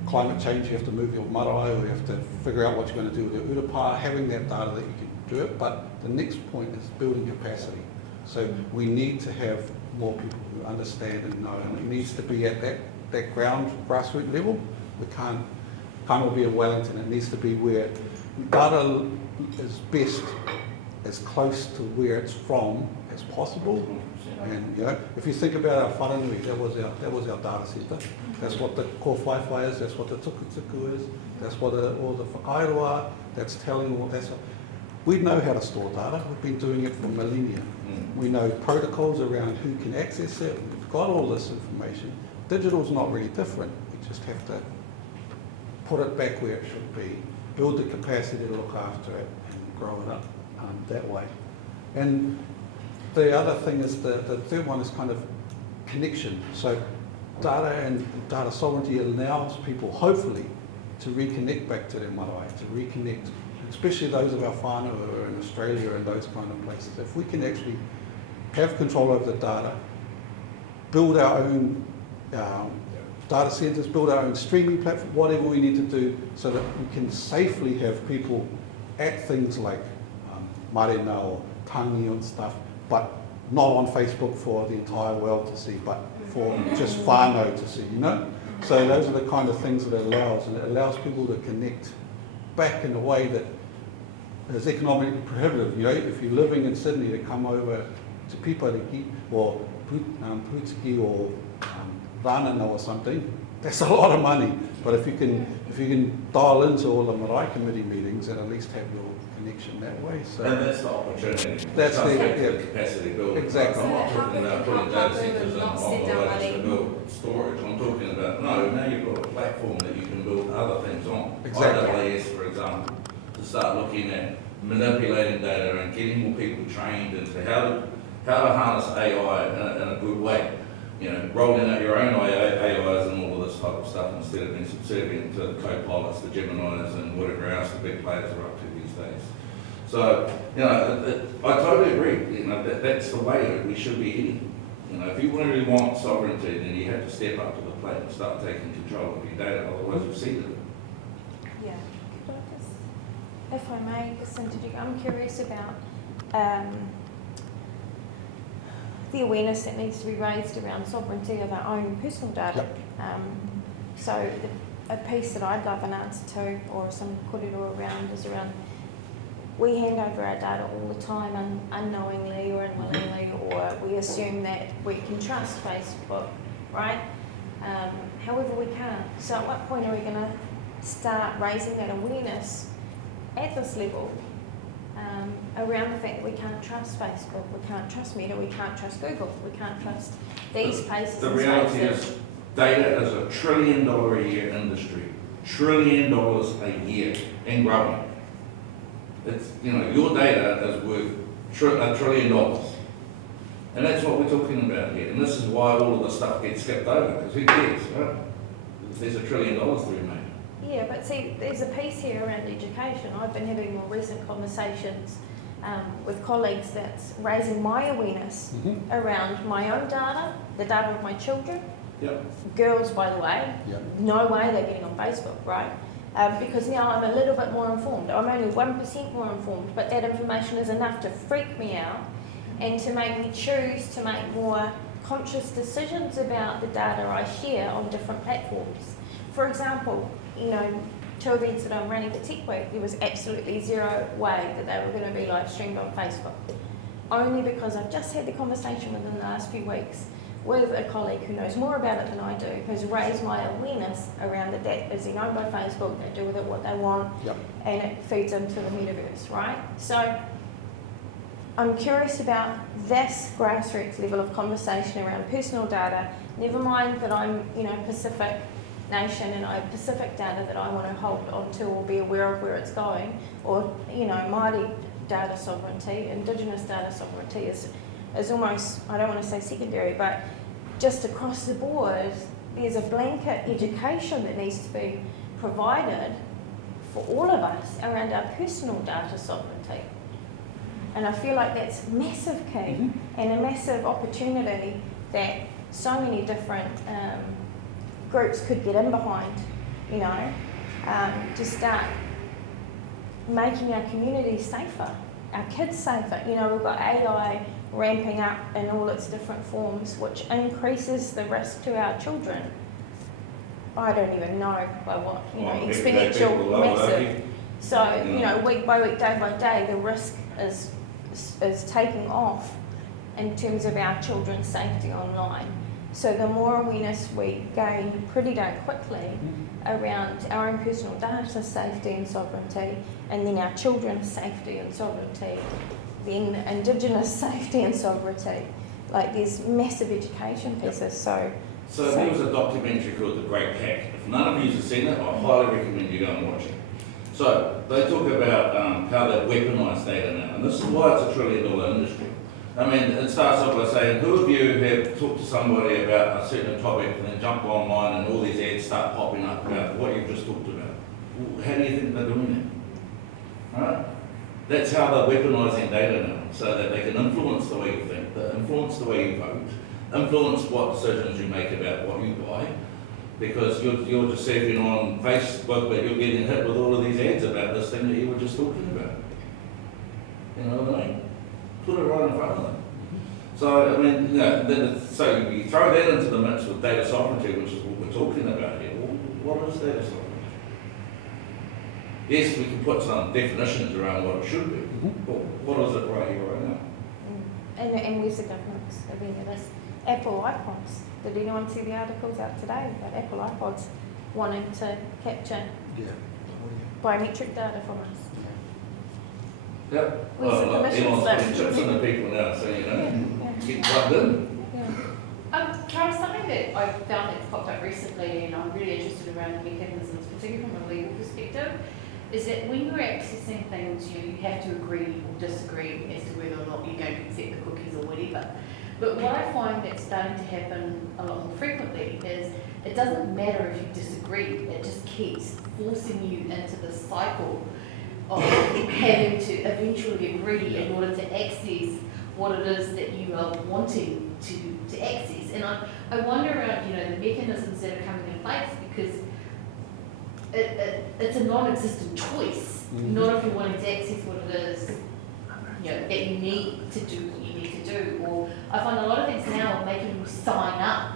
climate change, you have to move your marae, or you have to figure out what you're going to do with your urupā, having that data that you can do it. But the next point is building capacity. So we need to have more people who understand and know, and it needs to be at that grassroots level. We can't all be in Wellington. It needs to be where data is best as close to where it's from as possible. And you know, if you think about our whanganui, that was our data centre. That's what the kōwhaiwhai is. That's what the tukutuku is. That's what all the whakairoa are. That's telling all. We know how to store data. We've been doing it for millennia. We know protocols around who can access it. We've got all this information. Digital's not really different. We just have to put it back where it should be, build the capacity to look after it, and grow it up that way. And the other thing is the third one is kind of connection. So data and data sovereignty allows people, hopefully, to reconnect back to their marae, to reconnect, especially those of our whānau who are in Australia and those kind of places. If we can actually have control over the data, build our own data centres, build our own streaming platform, whatever we need to do, so that we can safely have people at things like marena or tangi and stuff, but not on Facebook for the entire world to see, but for just whānau to see, you know? So those are the kind of things that it allows, and it allows people to connect back in a way that is economically prohibitive. You know, if you're living in Sydney, to come over to Pipariki or Putiki or Ranana or something, that's a lot of money. But if you can dial into all the marae committee meetings and at least have your connection that way. So and that's the opportunity. That's the capacity building. Exactly. I'm not talking about putting data centres on the way to build storage. I'm talking about, no, now you've got a platform that you can build other things on. Exactly. IaaS, for example, to start looking at manipulating data and getting more people trained into how to harness AI in a good way. You know, rolling out your own AIs and all of this type of stuff instead of being subservient to the co-pilots, the Geminis and whatever else the big players are up to these days. So, you know, I totally agree. You know, that's the way we should be heading. You know, if you really want sovereignty, then you have to step up to the plate and start taking control of your data, otherwise you've seen it. Yeah. Could I just, if I may, just interject, I'm curious about the awareness that needs to be raised around sovereignty of our own personal data. Yep. So a piece that I'd love an answer to, or some korero around, is around, we hand over our data all the time unknowingly or unwillingly, or we assume that we can trust Facebook, right? However, we can't. So at what point are we going to start raising that awareness at this level around the fact that we can't trust Facebook, we can't trust Meta, we can't trust Google, we can't trust these places? The reality is, data is $1 trillion a year industry, $1 trillion a year, and growing. It's, you know, your data is worth $1 trillion, and that's what we're talking about here. And this is why all of the stuff gets skipped over, because who cares, right? There's $1 trillion to be made. Yeah, but see, there's a piece here around education. I've been having more recent conversations with colleagues that's raising my awareness around my own data, the data of my children. Yep. Girls, by the way, no way they're getting on Facebook, right? Because now I'm a little bit more informed. I'm only 1% more informed, but that information is enough to freak me out and to make me choose to make more conscious decisions about the data I share on different platforms. For example, you know, 2 events that I'm running for Techweek, there was absolutely zero way that they were going to be live streamed on Facebook. Only because I've just had the conversation within the last few weeks with a colleague who knows more about it than I do, who's raised my awareness around that is owned by Facebook, they do with it what they want, and it feeds into the metaverse, right? So I'm curious about this grassroots level of conversation around personal data. Never mind that I'm, you know, Pacific nation and I have Pacific data that I want to hold on to or be aware of where it's going, or, you know, Māori data sovereignty, Indigenous data sovereignty is almost, I don't want to say secondary, but just across the board, there's a blanket education that needs to be provided for all of us around our personal data sovereignty. And I feel like that's massive key and a massive opportunity that so many different groups could get in behind, you know, to start making our communities safer, our kids safer. You know, we've got AI ramping up in all its different forms, which increases the risk to our children. I don't even know by what, you know, exponential, massive. So, you know, week by week, day by day, the risk is taking off in terms of our children's safety online. So the more awareness we gain pretty darn quickly around our own personal data safety and sovereignty, and then our children's safety and sovereignty, then Indigenous safety and sovereignty, like there's massive education pieces. So there was a documentary called The Great Hack. If none of you have seen it, I highly recommend you go and watch it. So they talk about how they weaponise data now, and this is why it's a $1 trillion industry. I mean, it starts off by saying, who of you have talked to somebody about a certain topic and then jump online and all these ads start popping up about what you've just talked about? Well, how do you think they're doing that? Right? That's how they're weaponising data now, so that they can influence the way you think, influence the way you vote, influence what decisions you make about what you buy, because you're just surfing on Facebook, but you're getting hit with all of these ads about this thing that you were just talking about. You know what I mean? Put it right in front of them. So, I mean, you know, so you throw that into the mix with data sovereignty, which is what we're talking about here. Well, what is data sovereignty? Yes, we can put some definitions around what it should be, but what is it right here, right now? And where's the governance of any of this? Apple iPods. Did anyone see the articles out today about Apple iPods wanting to capture biometric data from us? Yep. Where's the permission Elon's slip? putting chips in the people now, so you know, get plugged in. Cara, something that I've found that's popped up recently, and I'm really interested around the mechanisms, particularly from a legal perspective, is that when you're accessing things, you have to agree or disagree as to whether or not you're going to accept the cookies or whatever. But what I find that's starting to happen a lot more frequently is it doesn't matter if you disagree, it just keeps forcing you into the cycle of having to eventually agree in order to access what it is that you are wanting to access. And I wonder around, you know, the mechanisms that are coming in place, because it's a non-existent choice, not if you're wanting to access what it is, you know, that you need to do what you need to do. Or I find a lot of things now are making you sign up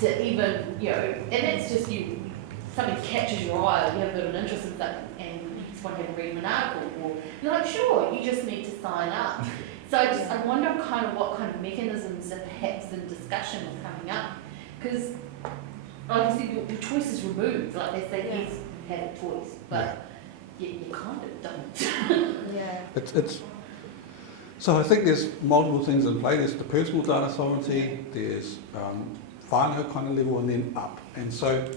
to even, you know, and that's just you, something catches your eye, you have got an interest in something, and you just want to have a read of an article, or you're like, sure, you just need to sign up. So I wonder kind of what kind of mechanisms are perhaps in discussion are coming up, because obviously your choice is removed, like they say, yes, you had a choice, but you kind of don't. It's so I think there's multiple things in play. There's the personal data sovereignty, there's whānau kind of level, and then up. And so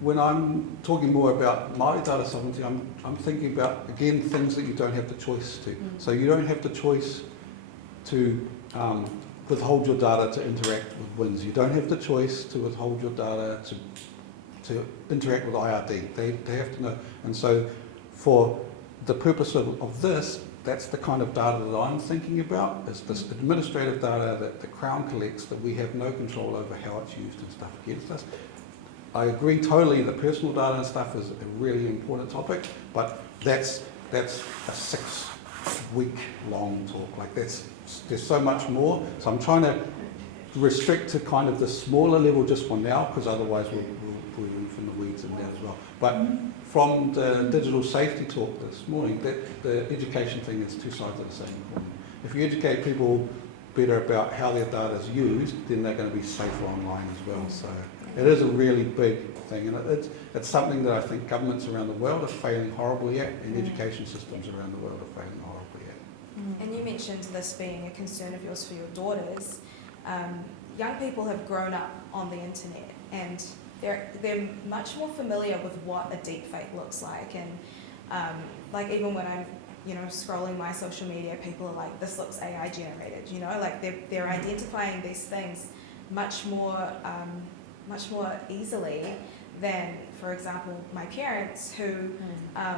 when I'm talking more about Māori data sovereignty, I'm thinking about, again, things that you don't have the choice to. So you don't have the choice to withhold your data to interact with WINS. You don't have the choice to withhold your data to interact with IRD. They have to know. And so for the purpose of this, that's the kind of data that I'm thinking about, is this administrative data that the Crown collects that we have no control over how it's used and stuff against us. I agree totally that personal data and stuff is a really important topic, but that's a 6-week long talk. Like there's so much more. So I'm trying to restrict to kind of the smaller level just for now, because otherwise we'll move in the weeds in there as well. But from the digital safety talk this morning, that the education thing is two sides of the same coin. If you educate people better about how their data is used, then they're going to be safer online as well. So it is a really big thing, and it's something that I think governments around the world are failing horribly at, and education systems around the world are failing horribly at. And you mentioned this being a concern of yours for your daughters. Young people have grown up on the internet, and they're much more familiar with what a deepfake looks like, and like even when I'm scrolling my social media, people are like, this looks AI generated, like they're identifying these things much more easily than, for example, my parents, who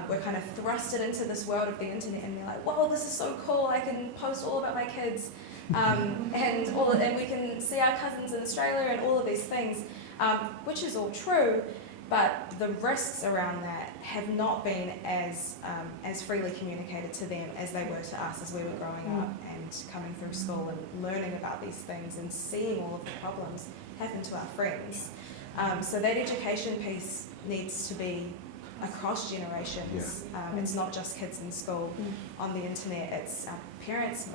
were kind of thrusted into this world of the internet, and they're like, whoa, this is so cool, I can post all about my kids, and we can see our cousins in Australia and all of these things, which is all true, but the risks around that have not been as freely communicated to them as they were to us as we were growing up and coming through school and learning about these things and seeing all of the problems happen to our friends. So that education piece needs to be across generations. It's not just kids in school on the internet, it's our parents,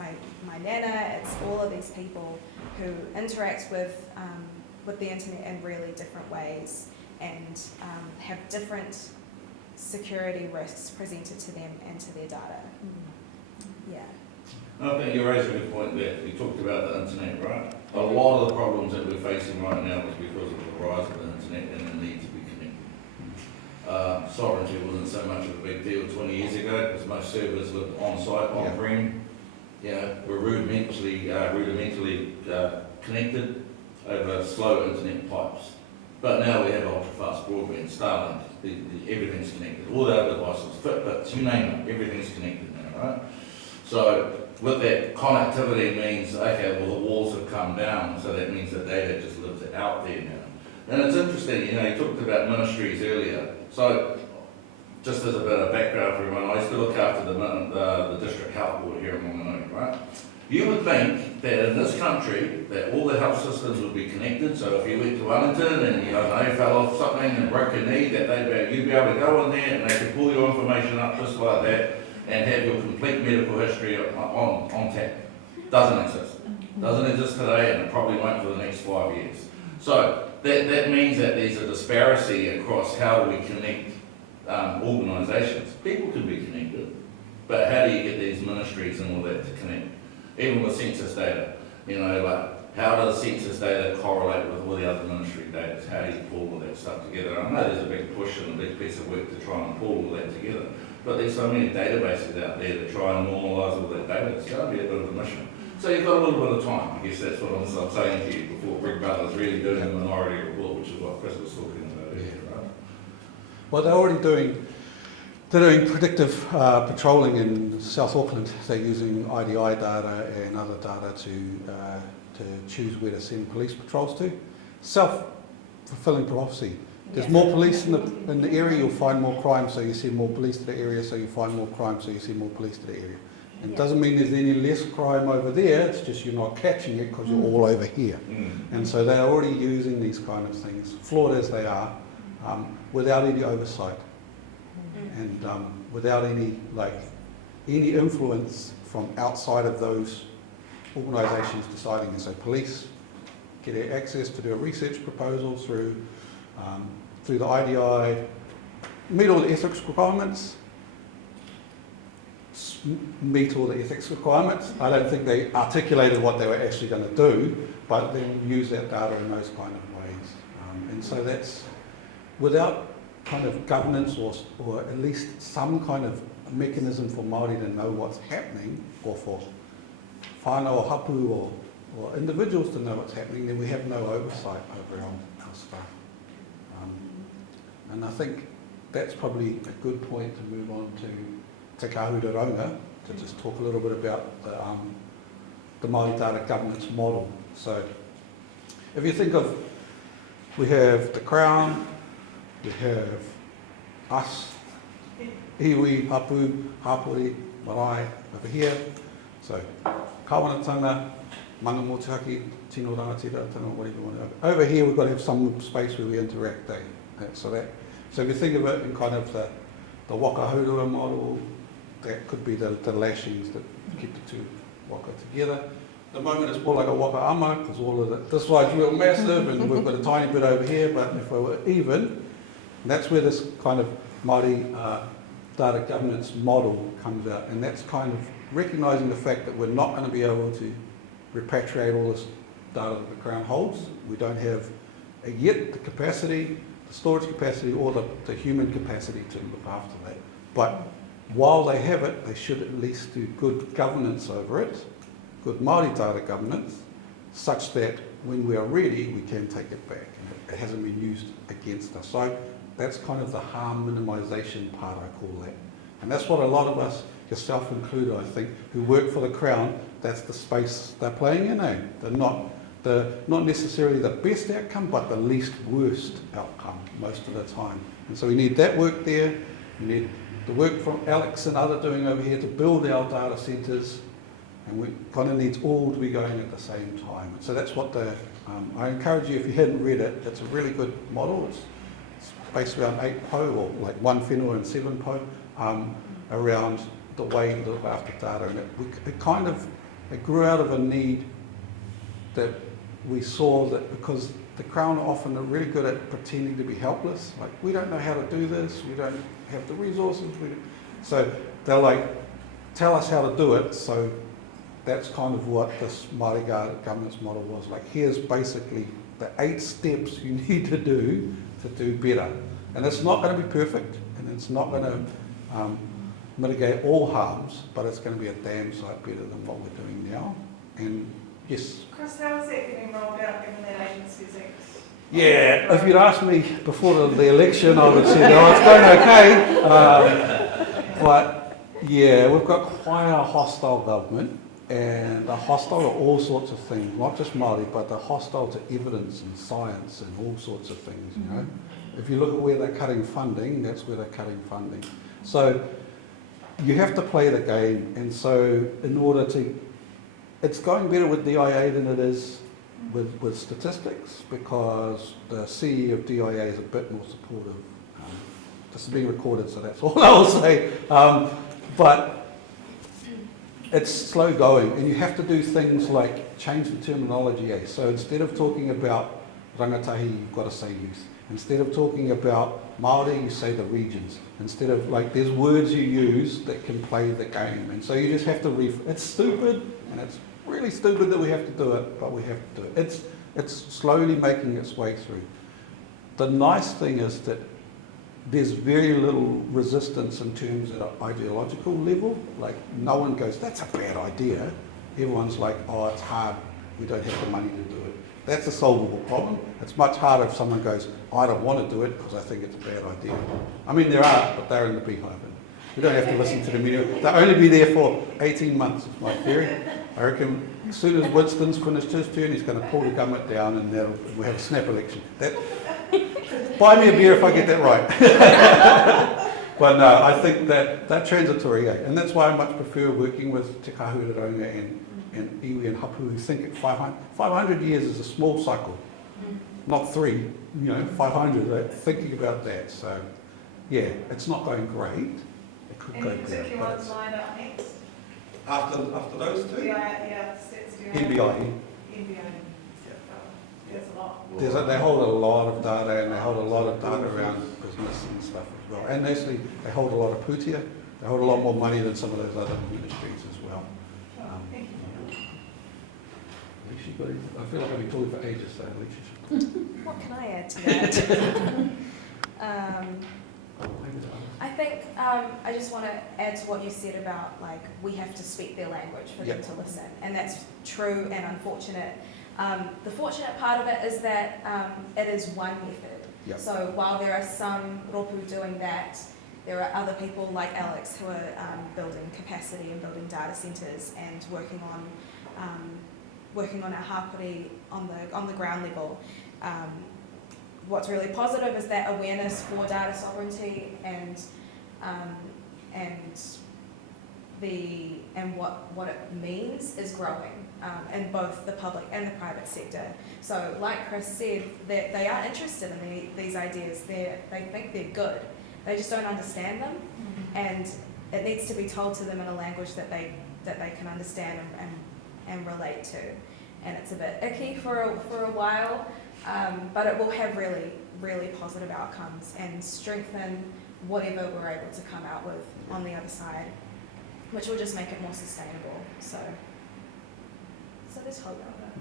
my nana, it's all of these people who interact with the internet in really different ways and have different security risks presented to them and to their data. Yeah. I think you raised a good point there. You talked about the internet, right? A lot of the problems that we're facing right now is because of the rise of the internet and the need to be connected. Sovereignty wasn't so much of a big deal 20 years ago because most servers lived on-site, on-prem. We're rudimentally connected over slow internet pipes. But now we have ultra-fast broadband, Starlink, everything's connected. All the other devices, Fitbits, you name it, everything's connected now, right? So with that, connectivity means, okay, well the walls have come down, so that means the data just lives out there now. And it's interesting, you talked about ministries earlier. So just as a bit of background for everyone, I used to look after the district health board here in Whanganui, right? You would think that in this country, that all the health systems would be connected, so if you went to Wellington and you fell off something and broke your knee, that you'd be able to go in there and they could pull your information up just like that and have your complete medical history on tap. Doesn't exist. Doesn't exist today and it probably won't for the next 5 years. So that means that there's a disparity across how do we connect organisations. People can be connected, but how do you get these ministries and all that to connect? Even with census data, like how does census data correlate with all the other ministry data? How do you pull all that stuff together? I know there's a big push and a big piece of work to try and pull all that together, but there's so many databases out there to try and normalise all that data. It's going to be a bit of a mission. So you've got a little bit of time. I guess that's what I'm saying to you before Big Brother's really doing the minority report, which is what Chris was talking about earlier, right? Well, they're already doing predictive patrolling in South Auckland. They're using IDI data and other data to choose where to send police patrols to. Self-fulfilling prophecy. There's more police in the area, you'll find more crime, so you send more police to the area, so you find more crime, so you send more police to the area. It doesn't mean there's any less crime over there, it's just you're not catching it because you're all over here. And so they're already using these kind of things, flawed as they are, without any oversight. And without any influence from outside of those organisations deciding. And so police get access to do a research proposal through the IDI, meet all the ethics requirements, I don't think they articulated what they were actually going to do, but then use that data in those kind of ways. And so that's without kind of governance or at least some kind of mechanism for Māori to know what's happening, or for whānau or hapu or individuals to know what's happening, then we have no oversight over our stuff. And I think that's probably a good point to move on to Te Kahuraronga, to just talk a little bit about the Māori data governance model. So if you think of, we have the Crown, we have us, iwi, hapu, hapori, marae over here. So kawanatanga, mangamotuhaki, tino rangatira, whatever you want to. Over here we've got to have some space where we interact. So if you think of it in kind of the waka-hurua model, that could be the lashings that keep the two waka together. At the moment it's more like a waka-ama, because all of this side's real massive and we've got a tiny bit over here, but if we were even, that's where this kind of Māori data governance model comes out, and that's kind of recognising the fact that we're not going to be able to repatriate all this data that the Crown holds. We don't have yet the capacity, the storage capacity, or the human capacity to look after that. But while they have it, they should at least do good governance over it, good Māori data governance, such that when we are ready, we can take it back. And it hasn't been used against us. So that's kind of the harm minimisation part, I call that. And that's what a lot of us, yourself included, I think, who work for the Crown, that's the space they're playing in. They're not not necessarily the best outcome, but the least worst outcome most of the time. And so we need that work there. We need the work from Alex and others doing over here to build our data centres, and we kind of needs all to be going at the same time. And so that's what I encourage you, if you hadn't read it, it's a really good model. It's based around 8 po, or like 1 whenua and 7 po, around the way you look after data. And it grew out of a need that we saw, that because the Crown often are really good at pretending to be helpless, like we don't know how to do this, we don't have the resources, so they're like, tell us how to do it. So that's kind of what this Māori governance model was. Like, here's basically the 8 steps you need to do better. And it's not going to be perfect, and it's not going to mitigate all harms, but it's going to be a damn sight better than what we're doing now. And yes? Chris, how is that getting rolled out given that Agencies Act? Yeah, if you'd asked me before the election, I would say, no, it's going okay. But yeah, we've got quite a hostile government, and they're hostile to all sorts of things, not just Māori, but they're hostile to evidence and science and all sorts of things, you know. If you look at where they're cutting funding, that's where they're cutting funding. So you have to play the game, and so in order to, it's going better with DIA than it is with statistics, because the CEO of DIA is a bit more supportive. This is being recorded, so that's all I'll say. But it's slow going, and you have to do things like change the terminology. So instead of talking about rangatahi, you've got to say youth. Instead of talking about Māori, you say the regions. Instead of, like, there's words you use that can play the game. And so you just have to it's stupid, and it's really stupid that we have to do it, but we have to do it. It's slowly making its way through. The nice thing is that there's very little resistance in terms of an ideological level. Like, no one goes, that's a bad idea. Everyone's like, oh, it's hard, we don't have the money to do it. That's a solvable problem. It's much harder if someone goes, I don't want to do it because I think it's a bad idea. I mean, there are, but they're in the beehive. We don't have to listen to them anymore. They'll only be there for 18 months, is my theory. I reckon as soon as Winston's finished his turn, he's going to pull the government down, and we'll have a snap election. Buy me a beer if I get that right. But no, I think that transitory, and that's why I much prefer working with Te Kahuranga and iwi and hapu, who think at 500 years is a small cycle, not 3, 500, right? Thinking about that. So yeah, it's not going great. It could go better. Any particular ones lined up next? After those two? Yeah, sets NBI. There's a lot. They hold a lot of data, and they hold a lot of data around business and stuff as well. And actually, they hold a lot of putia. They hold a lot more money than some of those other ministries as well. Thank you. I feel like I've been talking for ages, so Aleisha. What can I add to that? I think I just want to add to what you said about, like, we have to speak their language for them to listen, and that's true and unfortunate. The fortunate part of it is that it is one method. Yep. So while there are some ropu doing that, there are other people like Alex who are building capacity and building data centres and working on our hapori on the ground level. What's really positive is that awareness for data sovereignty and what it means is growing in both the public and the private sector. So, like Chris said, that they are interested in these ideas. They think they're good. They just don't understand them, and it needs to be told to them in a language that they can understand and relate to. And it's a bit icky for a while, but it will have really, really positive outcomes and strengthen whatever we're able to come out with on the other side, which will just make it more sustainable. So there's hope out there.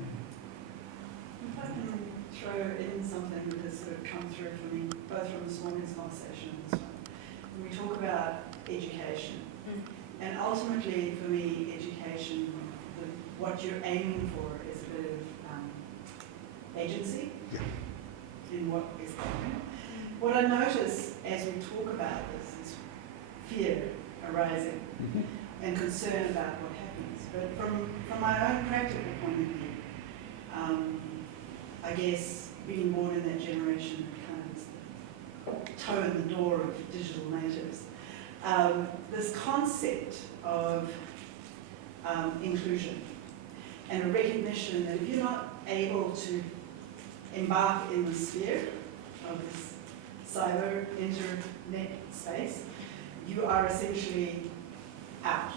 If I can throw in something that has sort of come through for me, both from this morning's conversation and this one. When we talk about education, and ultimately for me, education, what you're aiming for is a bit of agency in what is happening. What I notice as we talk about this is fear arising and concern about what happens. But from my own practical point of view, I guess being born in that generation kind of is the toe in the door of digital natives. This concept of inclusion and a recognition that if you're not able to embark in the sphere of this cyber internet space, you are essentially out.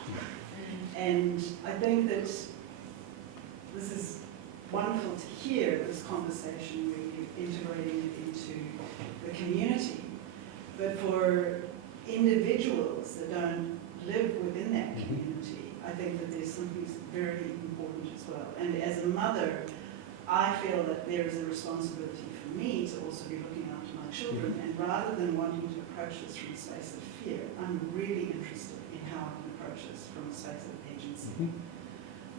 And I think that this is wonderful to hear, this conversation where you're integrating it into the community. But for individuals that don't live within that community, I think that there's something very important as well. And as a mother, I feel that there is a responsibility for me to also be looking after my children. And rather than wanting to approach this from a space of fear, I'm really interested in how I can approach this from a space of agency.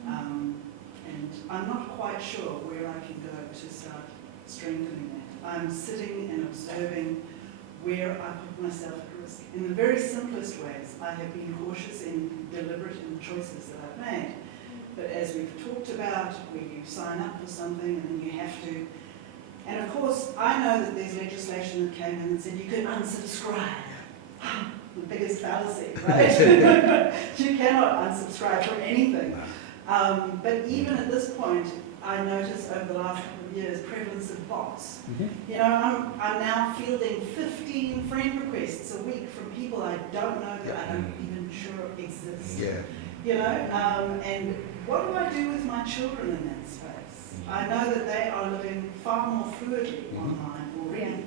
And I'm not quite sure where I can go to start strengthening that. I'm sitting and observing where I put myself at risk. In the very simplest ways, I have been cautious and deliberate in the choices that I've made. But as we've talked about, where you sign up for something and then you have to, and of course, I know that there's legislation that came in and said you could unsubscribe. The biggest fallacy, right? You cannot unsubscribe from anything. But even at this point, I noticed over the last couple of years, prevalence of bots. You know, I'm now fielding 15 friend requests a week from people I don't know that I don't even sure exist. You know, and what do I do with my children in that space? I know that they are living far more fluidly online already.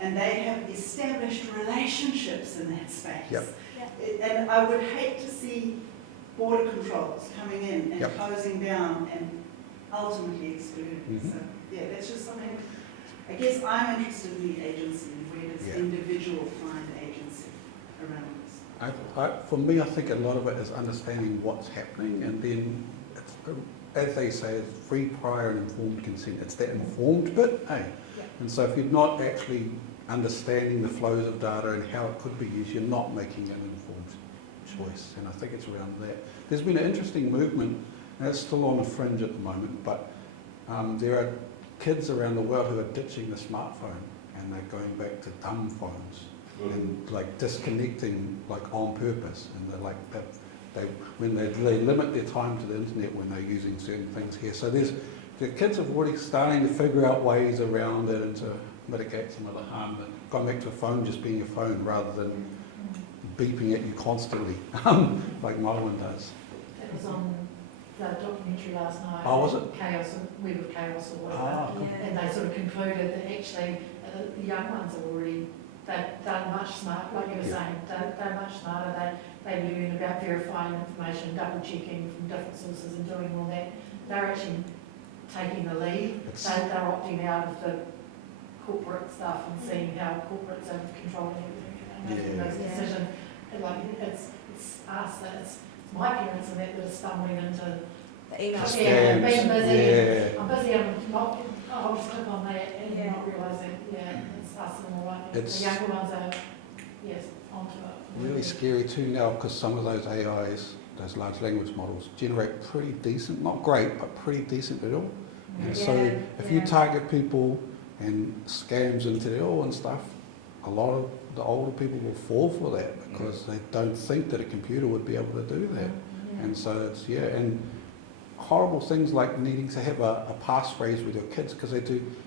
And they have established relationships in that space. And I would hate to see border controls coming in and closing down and ultimately excluding. So yeah, that's just something, I guess I'm interested in the agency and where does individual find agency around this? For me, I think a lot of it is understanding what's happening, and then, as they say, it's free, prior and informed consent. It's that informed bit, eh? And so if you're not actually understanding the flows of data and how it could be used, you're not making an informed choice. And I think it's around that. There's been an interesting movement, and it's still on the fringe at the moment, but there are kids around the world who are ditching the smartphone and they're going back to dumb phones and like disconnecting like on purpose. And they're like they limit their time to the internet when they're using certain things here. So the kids are already starting to figure out ways around it and to mitigate some of the harm. And going back to a phone just being a phone rather than beeping at you constantly, like my one does. It was on the documentary last night. Oh, was it? Chaos, Web of Chaos or whatever. And they sort of concluded that actually the young ones are already, they're much smarter, like you were saying, they're much smarter. They learn about verifying information, double checking from different sources and doing all that. They're actually taking the lead. They're opting out of the corporate stuff and seeing how corporates are controlling everything and making those decisions. And like it's us, it's my parents and that are stumbling into The email being busy. I'm busy. I'll just click on that and not realising. It's us and all right. The younger ones are onto it. Really scary too now, because some of those AIs, those large language models, generate pretty decent, not great, but pretty decent at all. And so if you target people and scams into it all and stuff, a lot of the older people will fall for that because they don't think that a computer would be able to do that. And so it's, and horrible things like needing to have a passphrase with your kids, because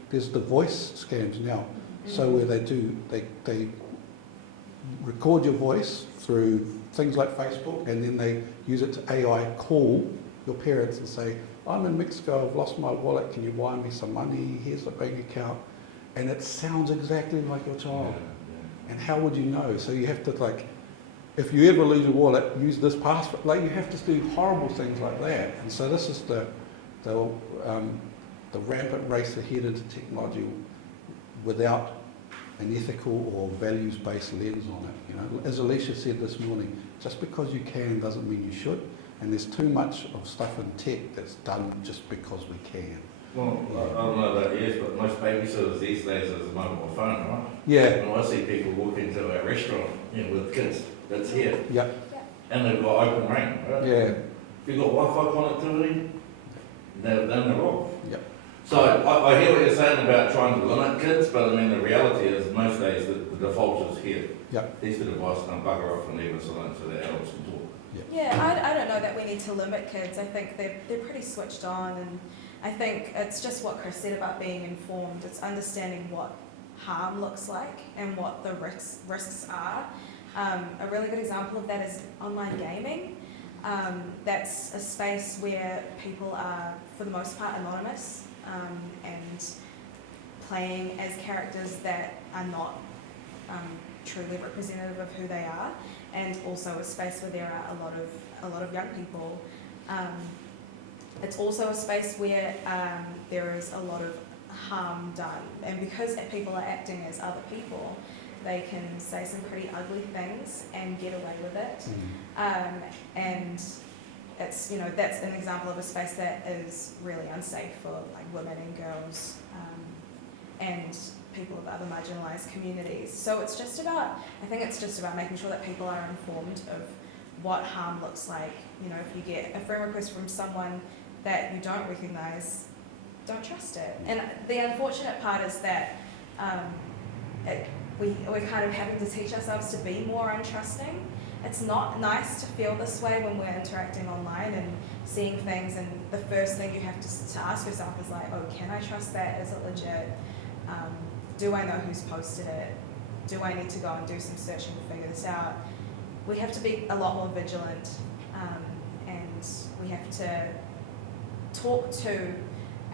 there's the voice scams now. So where they record your voice through things like Facebook, and then they use it to AI call your parents and say, I'm in Mexico, I've lost my wallet, can you wire me some money, here's the bank account. And it sounds exactly like your child. And how would you know? So you have to, like, if you ever lose your wallet, use this password. Like, you have to do horrible things like that. And so this is the rampant race ahead into technology without an ethical or values-based lens on it. You know, as Aleisha said this morning, just because you can doesn't mean you should. And there's too much of stuff in tech that's done just because we can. Well, I don't know about yes, but most babysitters these days is a mobile phone, right? Yeah. When I see people walk into a restaurant, with kids, that's here. Yeah. And they've got open ring, right? Yeah. If you've got Wi-Fi connectivity, then they're off. Yep. So I hear what you're saying about trying to limit kids, but I mean the reality is most days the default is here. Yep. These the device can bugger off and leave us alone so that adults can talk. Yeah, I don't know that we need to limit kids. I think they're pretty switched on, and I think it's just what Chris said about being informed. It's understanding what harm looks like and what the risks are. A really good example of that is online gaming. That's a space where people are, for the most part, anonymous and playing as characters that are not truly representative of who they are, and also a space where there are a lot of young people. It's also a space where there is a lot of harm done, and because people are acting as other people, they can say some pretty ugly things and get away with it. And it's, you know, that's an example of a space that is really unsafe for like women and girls and people of other marginalised communities. So it's just about, I think it's just about making sure that people are informed of what harm looks like. You know, if you get a friend request from someone that you don't recognise, don't trust it. And the unfortunate part is that we're kind of having to teach ourselves to be more untrusting. It's not nice to feel this way when we're interacting online and seeing things, and the first thing you have to ask yourself is like, oh, can I trust that? Is it legit? Do I know who's posted it? Do I need to go and do some searching to figure this out? We have to be a lot more vigilant, and we have to talk to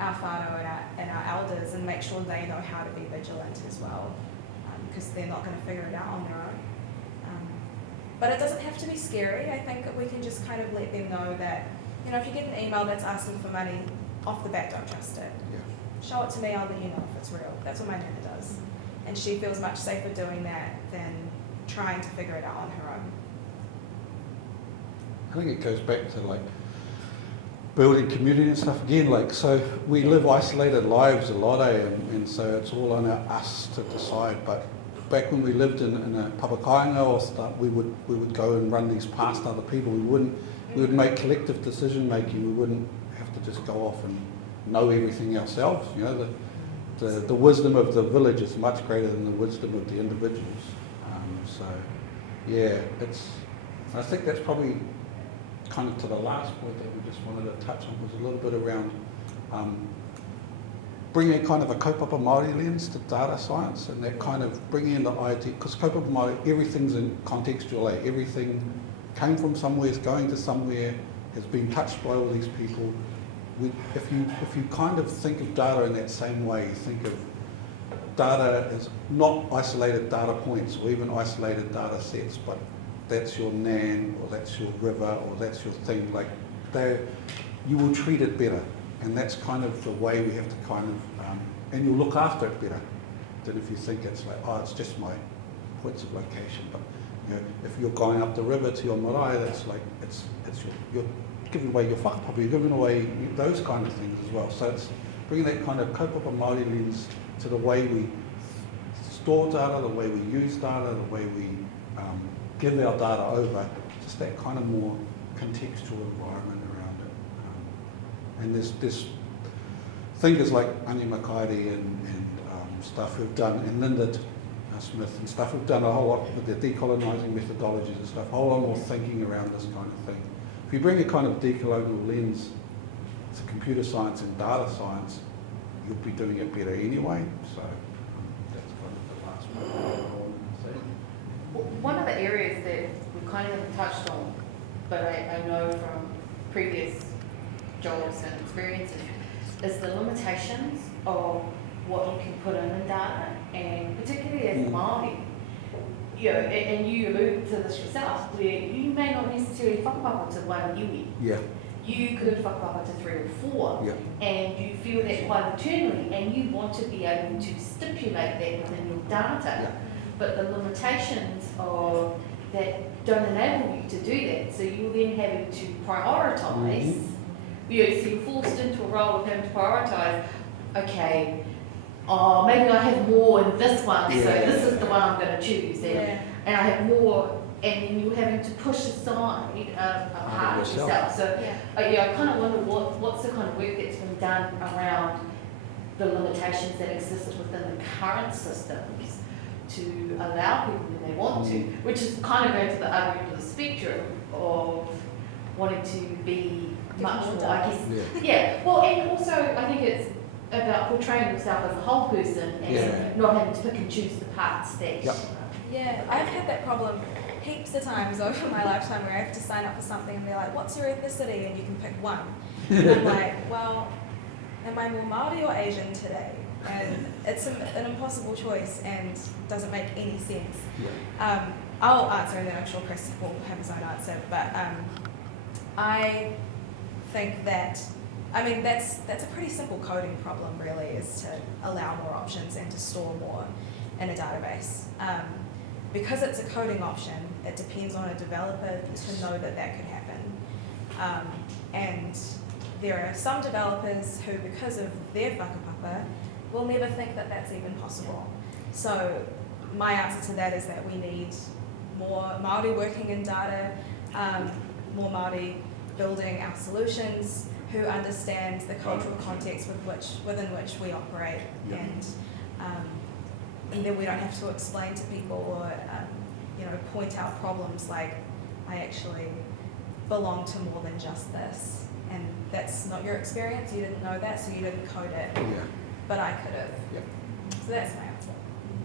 our whānau and our elders and make sure they know how to be vigilant as well, because they're not going to figure it out on their own. But it doesn't have to be scary. I think that we can just kind of let them know that, you know, if you get an email that's asking for money, off the bat, don't trust it. Yeah. Show it to me, I'll let you know if it's real. That's what my nana does. And she feels much safer doing that than trying to figure it out on her own. I think it goes back to like building community and stuff again. Like, so we live isolated lives a lot, and so it's all on us to decide. But back when we lived in a papakainga or stuff, we would go and run these past other people. We would make collective decision making. We wouldn't have to just go off and know everything ourselves. You know, the wisdom of the village is much greater than the wisdom of the individuals. So yeah, I think that's probably kind of to the last point that we just wanted to touch on, was a little bit around bringing kind of a kaupapa Māori lens to data science, and that kind of bringing in the idea, because kaupapa Māori, everything's in contextual, everything came from somewhere, is going to somewhere, has been touched by all these people. If you kind of think of data in that same way, you think of data as not isolated data points or even isolated data sets, but that's your nan, or that's your river, or that's your thing. Like, you will treat it better, and that's kind of the way we have to kind of, and you'll look after it better than if you think it's like, oh, it's just my points of location. But you know, if you're going up the river to your marae, that's like you're giving away your whakapapa, you're giving away those kind of things as well. So it's bringing that kind of kaupapa Māori lens to the way we store data, the way we use data, the way we give our data over, just that kind of more contextual environment around it. And there's thinkers like Ani Makairi and stuff who've done, and Linda Smith and stuff who've done a whole lot with their decolonising methodologies and stuff, a whole lot more thinking around this kind of thing. If you bring a kind of decolonial lens to computer science and data science, you'll be doing it better anyway. So that's kind of the last point I wanted to say. One of the areas that we kind of haven't touched on, but I know from previous jobs and experiences, is the limitations of what you can put in data, and particularly as a Māori, you know, and you alluded to this yourself, where you may not necessarily whakapapa to one iwi. Yeah. You could whakapapa to 3 or 4, Yeah. and you feel that quite internally, and you want to be able to stipulate that within your data. Yeah. But the limitations of that don't enable you to do that. So you're then having to prioritise. You know, so you're forced into a role of having to prioritise. Okay, maybe I have more in this one, so this is the one I'm going to choose. And I have more, and then you're having to push aside a part of yourself. So I kind of wonder what's the kind of work that's been done around the limitations that exist within the current systems to allow people when they want to, which is kind of going to the other end of the spectrum of wanting to be much more, I guess. Yeah, well, and also I think it's about portraying yourself as a whole person and not having to pick and choose the parts that. Yeah, I've had that problem heaps of times over my lifetime where I have to sign up for something and they're like, what's your ethnicity? And you can pick one. And I'm like, well, am I more Māori or Asian today? And it's an impossible choice and doesn't make any sense. I'll answer and then I'm sure Chris will have his own answer. But I think that, I mean, that's a pretty simple coding problem really, is to allow more options and to store more in a database. Because it's a coding option, it depends on a developer to know that that could happen. And there are some developers who, because of their whakapapa, will never think that that's even possible. So my answer to that is that we need more Māori working in data, more Māori building our solutions, who understand the cultural context within which we operate, and then we don't have to explain to people or point out problems like, I actually belong to more than just this, and that's not your experience. You didn't know that, so you didn't code it, but I could have. So that's my answer.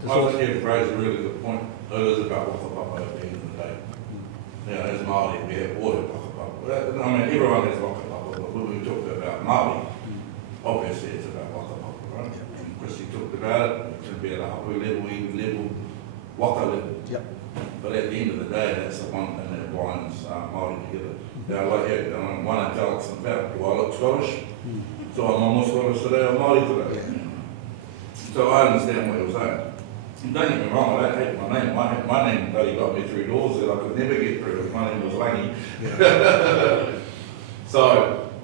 I think you've raised a really good point. It is about whakapapa at the end of the day. As Māori, we have all have whakapapa. I mean, everyone has whakapapa, but when we talk about Māori, obviously it's about whakapapa, right? And Chrissy talked about it. It can be at a hapu level, even level, waka level. But at the end of the day, that's the one thing that binds Māori together. Now, like one intelligence about, do I look Scottish? So I'm almost Scottish today, I'm Māori today. So I understand what you're saying. And don't get me wrong, I don't hate my name. My name really got me through doors that I could never get through if my name was Langi. So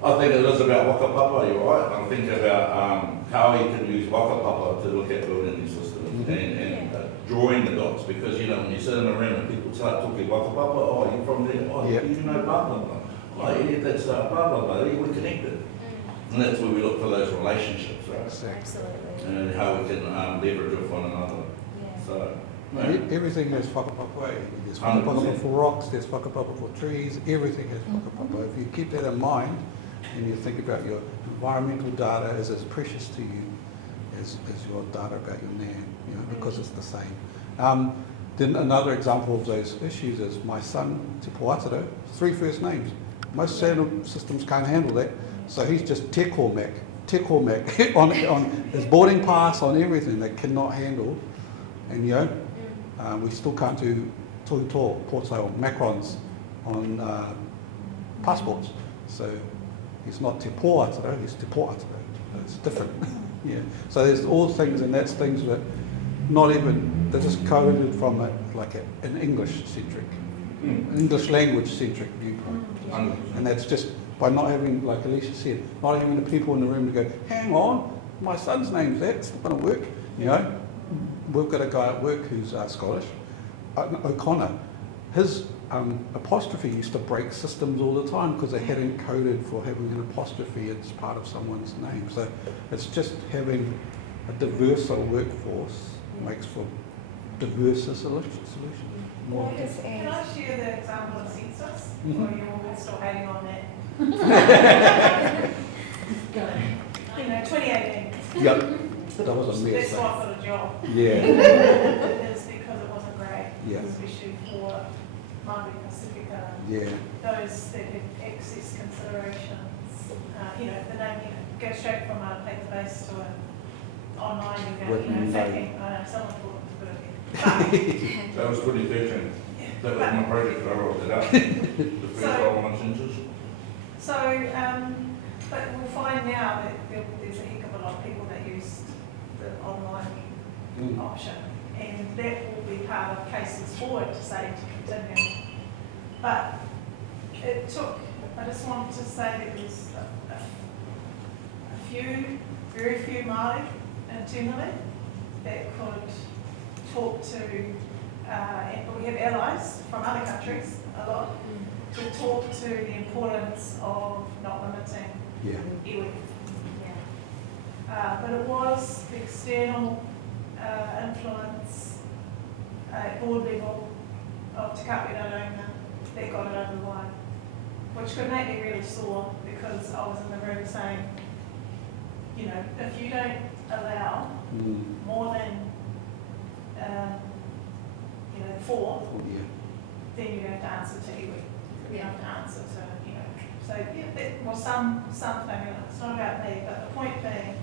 I think it is about whakapapa, you're right. I think about how you can use whakapapa to look at building these systems and drawing the dots, because when you sit in a room and people start talking whakapapa, oh, you're from there, oh, you know blah blah blah. Oh, yeah, that's blah blah blah, we're connected. And that's where we look for those relationships, right? Absolutely. And how we can leverage off one another. So, everything has whakapapa. There's whakapapa for rocks, there's whakapapa for trees, everything has whakapapa. If you keep that in mind and you think about your environmental data is as precious to you as your data about your land, because it's the same. Then another example of those issues is my son, Te Poataro, 3 first names. Most systems can't handle that, so he's just Cormack on his boarding pass, on everything. They cannot handle. And we still can't do portfolio macrons on passports. So he's not Te Poataro, he's Te Poataro. It's different. So there's all things, and that's things that they're just coded from an English-centric, English language-centric viewpoint. And that's just by not having, like Aleisha said, not having the people in the room to go, hang on, my son's name's that, it's not going to work, We've got a guy at work who's Scottish, O'Connor. His apostrophe used to break systems all the time because they hadn't coded for having an apostrophe as part of someone's name. So it's just having a diverse workforce makes for diverse solutions. Can I share the example of census? Or you're all still hating on that? 2018. Yep. That was a mess. That's why I got a job. It's because it wasn't great, especially for Māori Pacifica. Those that have access considerations. The name, go straight from a paper-based to an online. Thinking, someone thought it was a good idea. That was 2013. That was my project. I wrote it up. The first online census. So, but we'll find now that there's a heck of a lot of people that use the online option, and that will be part of cases forward to say to continue. But it took, I just wanted to say that there was very few Māori internally that could talk to, and we have allies from other countries, a lot, to talk to the importance of not limiting iwi. But it was the external influence at board level of Te Kaweraranga that got it over the line, which could make me really sore because I was in the room saying, you know, if you don't allow more than, you know, 4, then you have to answer to iwi. You have to answer to, you know. So yeah, that was some formula. It's not about me, but the point being,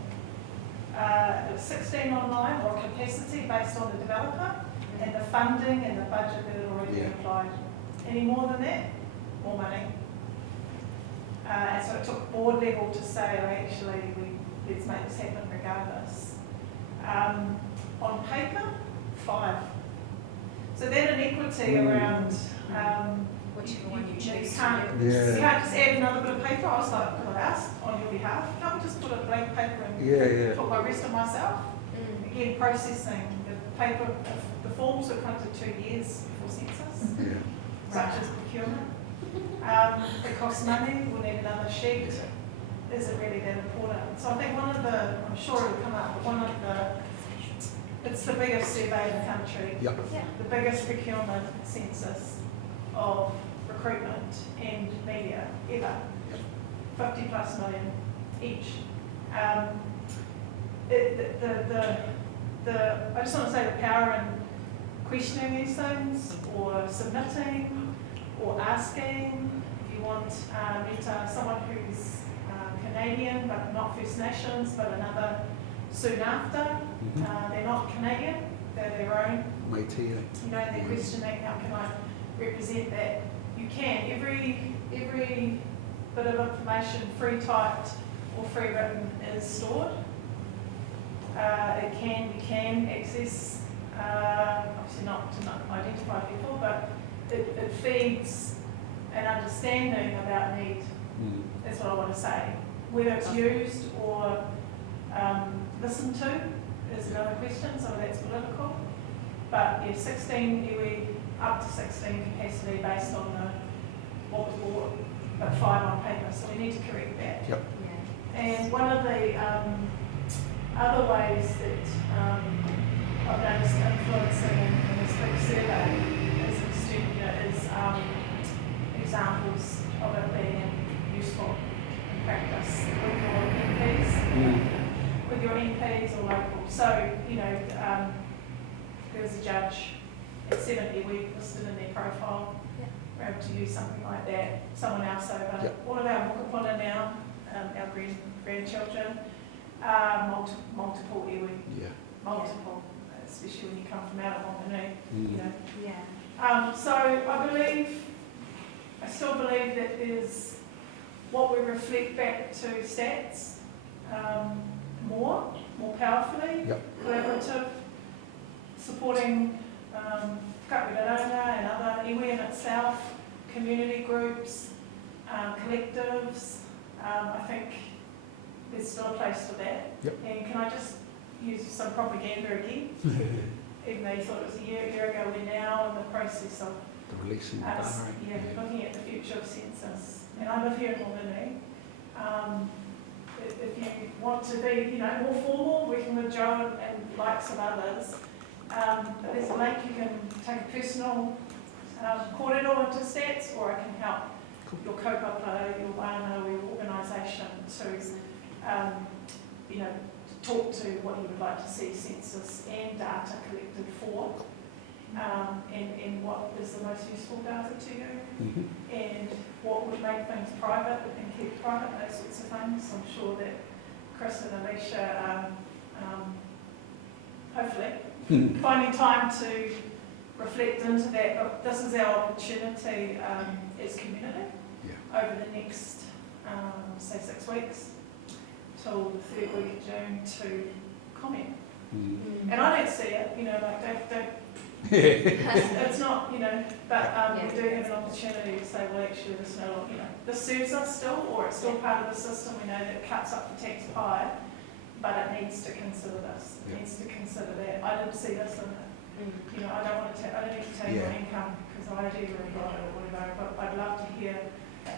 it was 16 online or capacity based on the developer and the funding and the budget that had already been applied. Any more than that, more money. And so it took board level to say, oh, actually, let's make this happen regardless. On paper, 5. So that inequity around Whichever one you choose. You can't just add another bit of paper. I was like, could I ask on your behalf? Can't we just put a blank paper and talk my rest of myself? Again, processing. The paper, the forms were printed 2 years before census, such as procurement. It costs money, we'll need another sheet. Is it really that important? So I think one of the, I'm sure it'll come up, but one of the, it's the biggest survey in the country. The biggest procurement census of recruitment and media ever. 50 plus million each. I just want to say the power in questioning these things, or submitting, or asking. If you want someone who's Canadian but not First Nations, but another soon after, they're not Canadian, they're their own. You know, they're questioning, how can I represent that? You can. Every bit of information, free typed or free written, is stored. You can access, obviously not to not identify people, but it feeds an understanding about need. That's what I want to say. Whether it's used or listened to is another question, so that's political. But yeah, 16 iwi, up to 16 capacity based on what was bought, but 5 on paper, so we need to correct that. And one of the other ways that I've noticed influencing in this big survey is examples of it being useful in practice with your MPs or local. So, you know, there was a judge at 70 we listed in their profile. We're able to use something like that. Someone else over. All of our mokopuna now, our grandchildren, multiple iwi. Multiple, especially when you come from out of Whanganui, you know. So I still believe that there's what we reflect back to stats more powerfully, collaborative, supporting Kaweraranga and other iwi in itself, community groups, collectives. I think there's still a place for that. And can I just use some propaganda again? Even though you thought it was a year ago, we're now in the process of releasing looking at the future of census. And I live here in Whanganui. If you want to be, you know, more formal, working with Joe and likes of others, there's a link. You can take a personal kōrero into stats, or I can help your kaupapa, your wāna, or your organisation to, you know, talk to what you would like to see census and data collected for, and what is the most useful data to you, and what would make things private and keep private, those sorts of things. I'm sure that Chris and Aleisha are hopefully finding time to reflect into that. But this is our opportunity as community over the next, say, 6 weeks till the 3rd week of June to comment. And I don't see it, you know, like don't it's not, you know, but we do have an opportunity to say, well, actually, this no, you know, this serves us still, or it's still part of the system. We know that it cuts up the tax pie, but it needs to consider this. It needs to consider that. I didn't see this in it. You know, I don't need to tell you my income because I do really got it or whatever. But I'd love to hear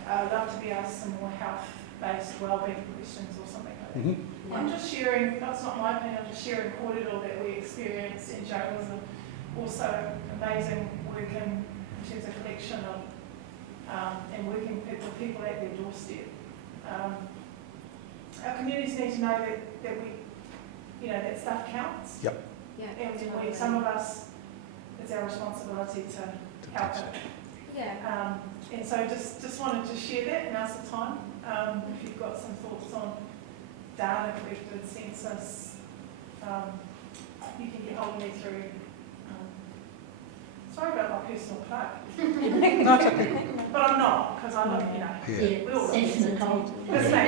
I'd love to be asked some more health-based wellbeing questions or something like that. Mm-hmm. I'm just sharing, that's not my opinion, I'm just sharing corridor that we experienced in journalism. Also amazing work in terms of collection of and working with people at their doorstep. Our communities need to know that we, that stuff counts. Yep. Yeah. And some of us, it's our responsibility to help it. Yeah. And so just wanted to share that, and now's the time. If you've got some thoughts on data collected, census, you can get hold of me through. Sorry about my personal plug. No, it's okay. But I'm not, because I look, Yeah. we all look. Sense in the cold. That's me.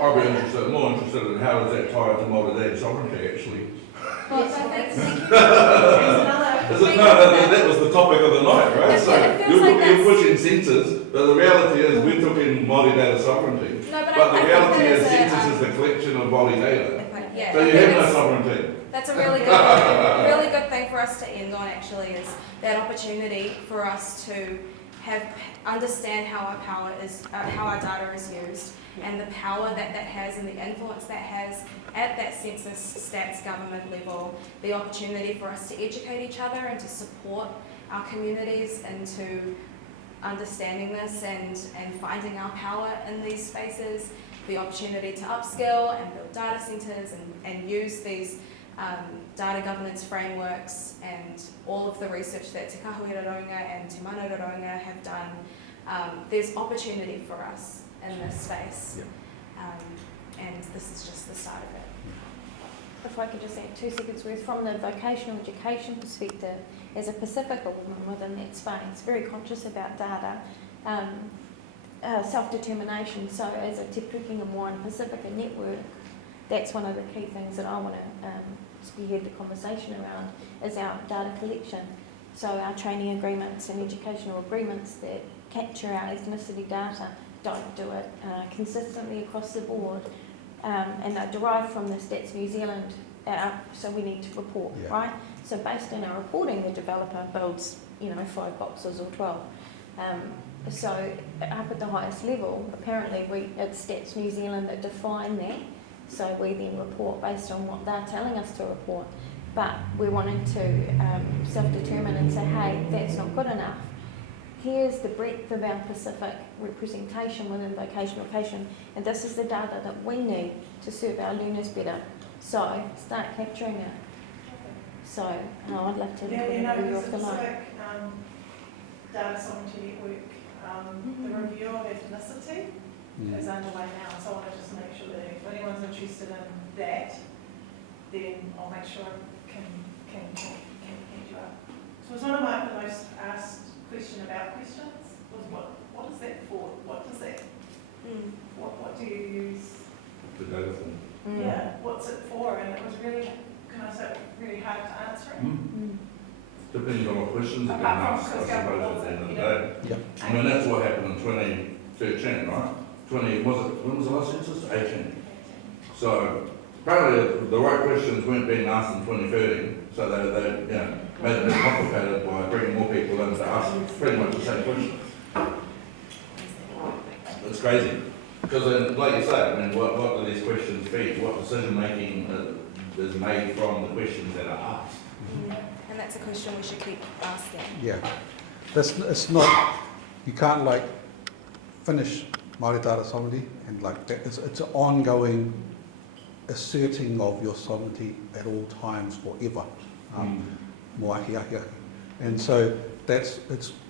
I'd be more interested in how does that tie into Māori data sovereignty actually? Well, so thank you. There's another. Is it, no, that was the topic of the night, right? It So feels you're, like you're that's- pushing census, but the reality is we're talking Māori data sovereignty. No, but But I the reality think is that census is the collection of Māori data. yeah, So I you think have no it's- sovereignty. That's a really good thing for us to end on. Actually, is that opportunity for us to understand how our power is, how our data is used, and the power that has and the influence that has at that census stats government level. The opportunity for us to educate each other and to support our communities into understanding this and finding our power in these spaces. The opportunity to upskill and build data centres and use these data governance frameworks and all of the research that Te Kahuira-Raunga and Te Mano-Raunga have done. There's opportunity for us in this space, and this is just the start of it. If I could just add 2 seconds worth, from the vocational education perspective, as a Pacifica woman within that space, very conscious about data, self-determination. So as a Te Pukenga Moana Pacifica network, that's one of the key things that I want to spearhead the conversation around, is our data collection. So our training agreements and educational agreements that capture our ethnicity data don't do it consistently across the board, and they're derived from the Stats New Zealand, so we need to report, right? So based on our reporting, the developer builds, 5 boxes or 12. So up at the highest level, apparently it's Stats New Zealand that define that, so we then report based on what they're telling us to report. But we're wanting to self-determine and say, hey, that's not good enough. Here's the breadth of our Pacific representation within vocational education, and this is the data that we need to serve our learners better. So start capturing it. So I'd love to Yeah, hear there's off a the line. Pacific Data Sovereignty Network. The review of ethnicity is underway now, so I want to just make sure that if anyone's interested in that, then I'll make sure I can hand you up. So it was one of the most asked questions was what is that for? What does that, what do you use? The data form. Yeah, what's it for? And it was really, really hard to answer it. Depends on what questions are being asked, I suppose, at the end of the day. Yep. I mean, that's what happened in 2013, right? when was the last census? 18. So apparently the right questions weren't being asked in 2013, so they made it a bit complicated by bringing more people in to ask pretty much the same questions. It's crazy. Because then, like you say, I mean, what do these questions feed? What decision making is made from the questions that are asked? And that's a question we should keep asking. Yeah, it's not, you can't like finish Māori data sovereignty and like that. It's an ongoing asserting of your sovereignty at all times forever. And so it's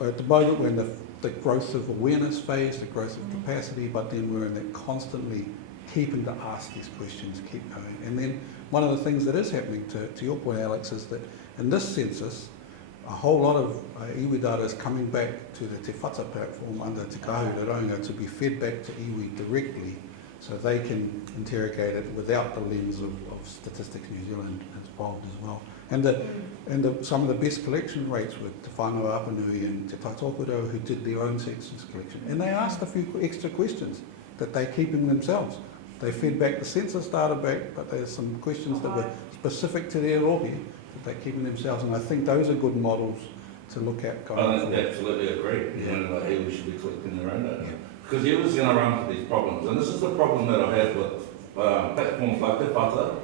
at the moment we're in the growth of awareness phase, the growth of capacity, but then we're in that constantly keeping to ask these questions, keep going. And then one of the things that is happening, to your point, Alex, is that in this census, a whole lot of iwi data is coming back to the Te Whata platform under Te Kahuira-Raunga to be fed back to iwi directly, so they can interrogate it without the lens of Statistics New Zealand involved as well. And some of the best collection rates were Te Whanau-a-Pāpārangi and Te Taitokoro, who did their own census collection. And they asked a few extra questions that they're keeping themselves. They fed back the census data back, but there's some questions that were specific to their rohe that they're keeping themselves. And I think those are good models to look at I going think forward. absolutely agree, you know, like we should be collecting their own data. Yeah. Because you was going to run into these problems, and this is the problem that I have with platforms like Te Whata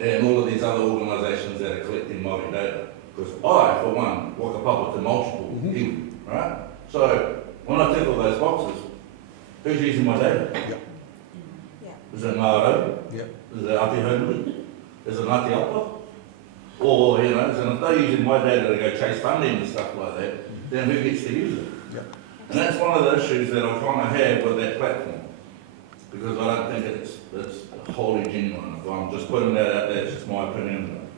and all of these other organisations that are collecting Māori data. Because I, for one, walk a papa to multiple people, right? So when I tick all those boxes, who's using my data? Yeah. Is it Ngāro? Yeah. Is it Ātihaunui? Is it Ātihaunui-a-Pāpārangi? Or, you know, so if they're using my data to go chase funding and stuff like that, then who gets to use it? Yeah. And that's one of the issues that I kind of have with that platform. Because I don't think it's wholly genuine. If I'm just putting that out there, it's just my opinion.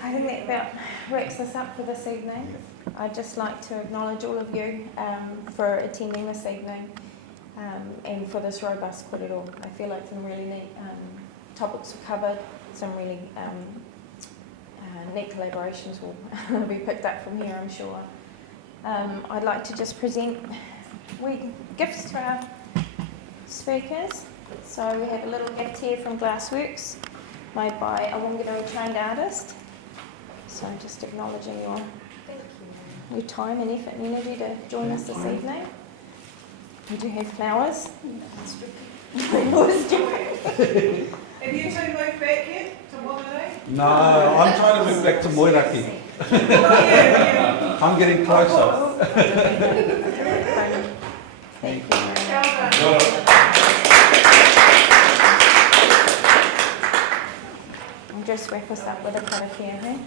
I think that about wraps us up for this evening. I'd just like to acknowledge all of you for attending this evening and for this robust korero. I feel like some really neat topics were covered, some really neat collaborations will be picked up from here, I'm sure. I'd like to just present gifts to our speakers. So we have a little gift here from Glassworks, made by a Whanganui trained artist. So just acknowledging your time and effort and energy to join us this evening. We do have flowers. Have you two moved back yet to Whanganui? No, I'm trying to move back to Moiraki. Yeah. I'm getting closer. Thank you very much. Well done. I'll just wrap us up with a karakia, hey?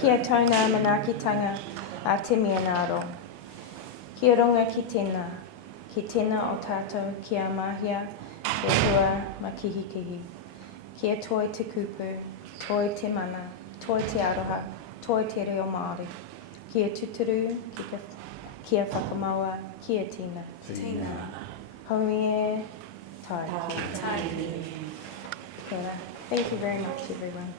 Kia tauna manaakitanga a te mea ngaro. Kia runga ki tēnā o tātou kia mahia, kia tua makihikihi. Kia toi te kupu, toi te mana, toi te aroha, toi te reo Māori. Kia tuturu, kia whakamaua, kia tina. Haumie, tai. Kia ora. Thank you very much, everyone.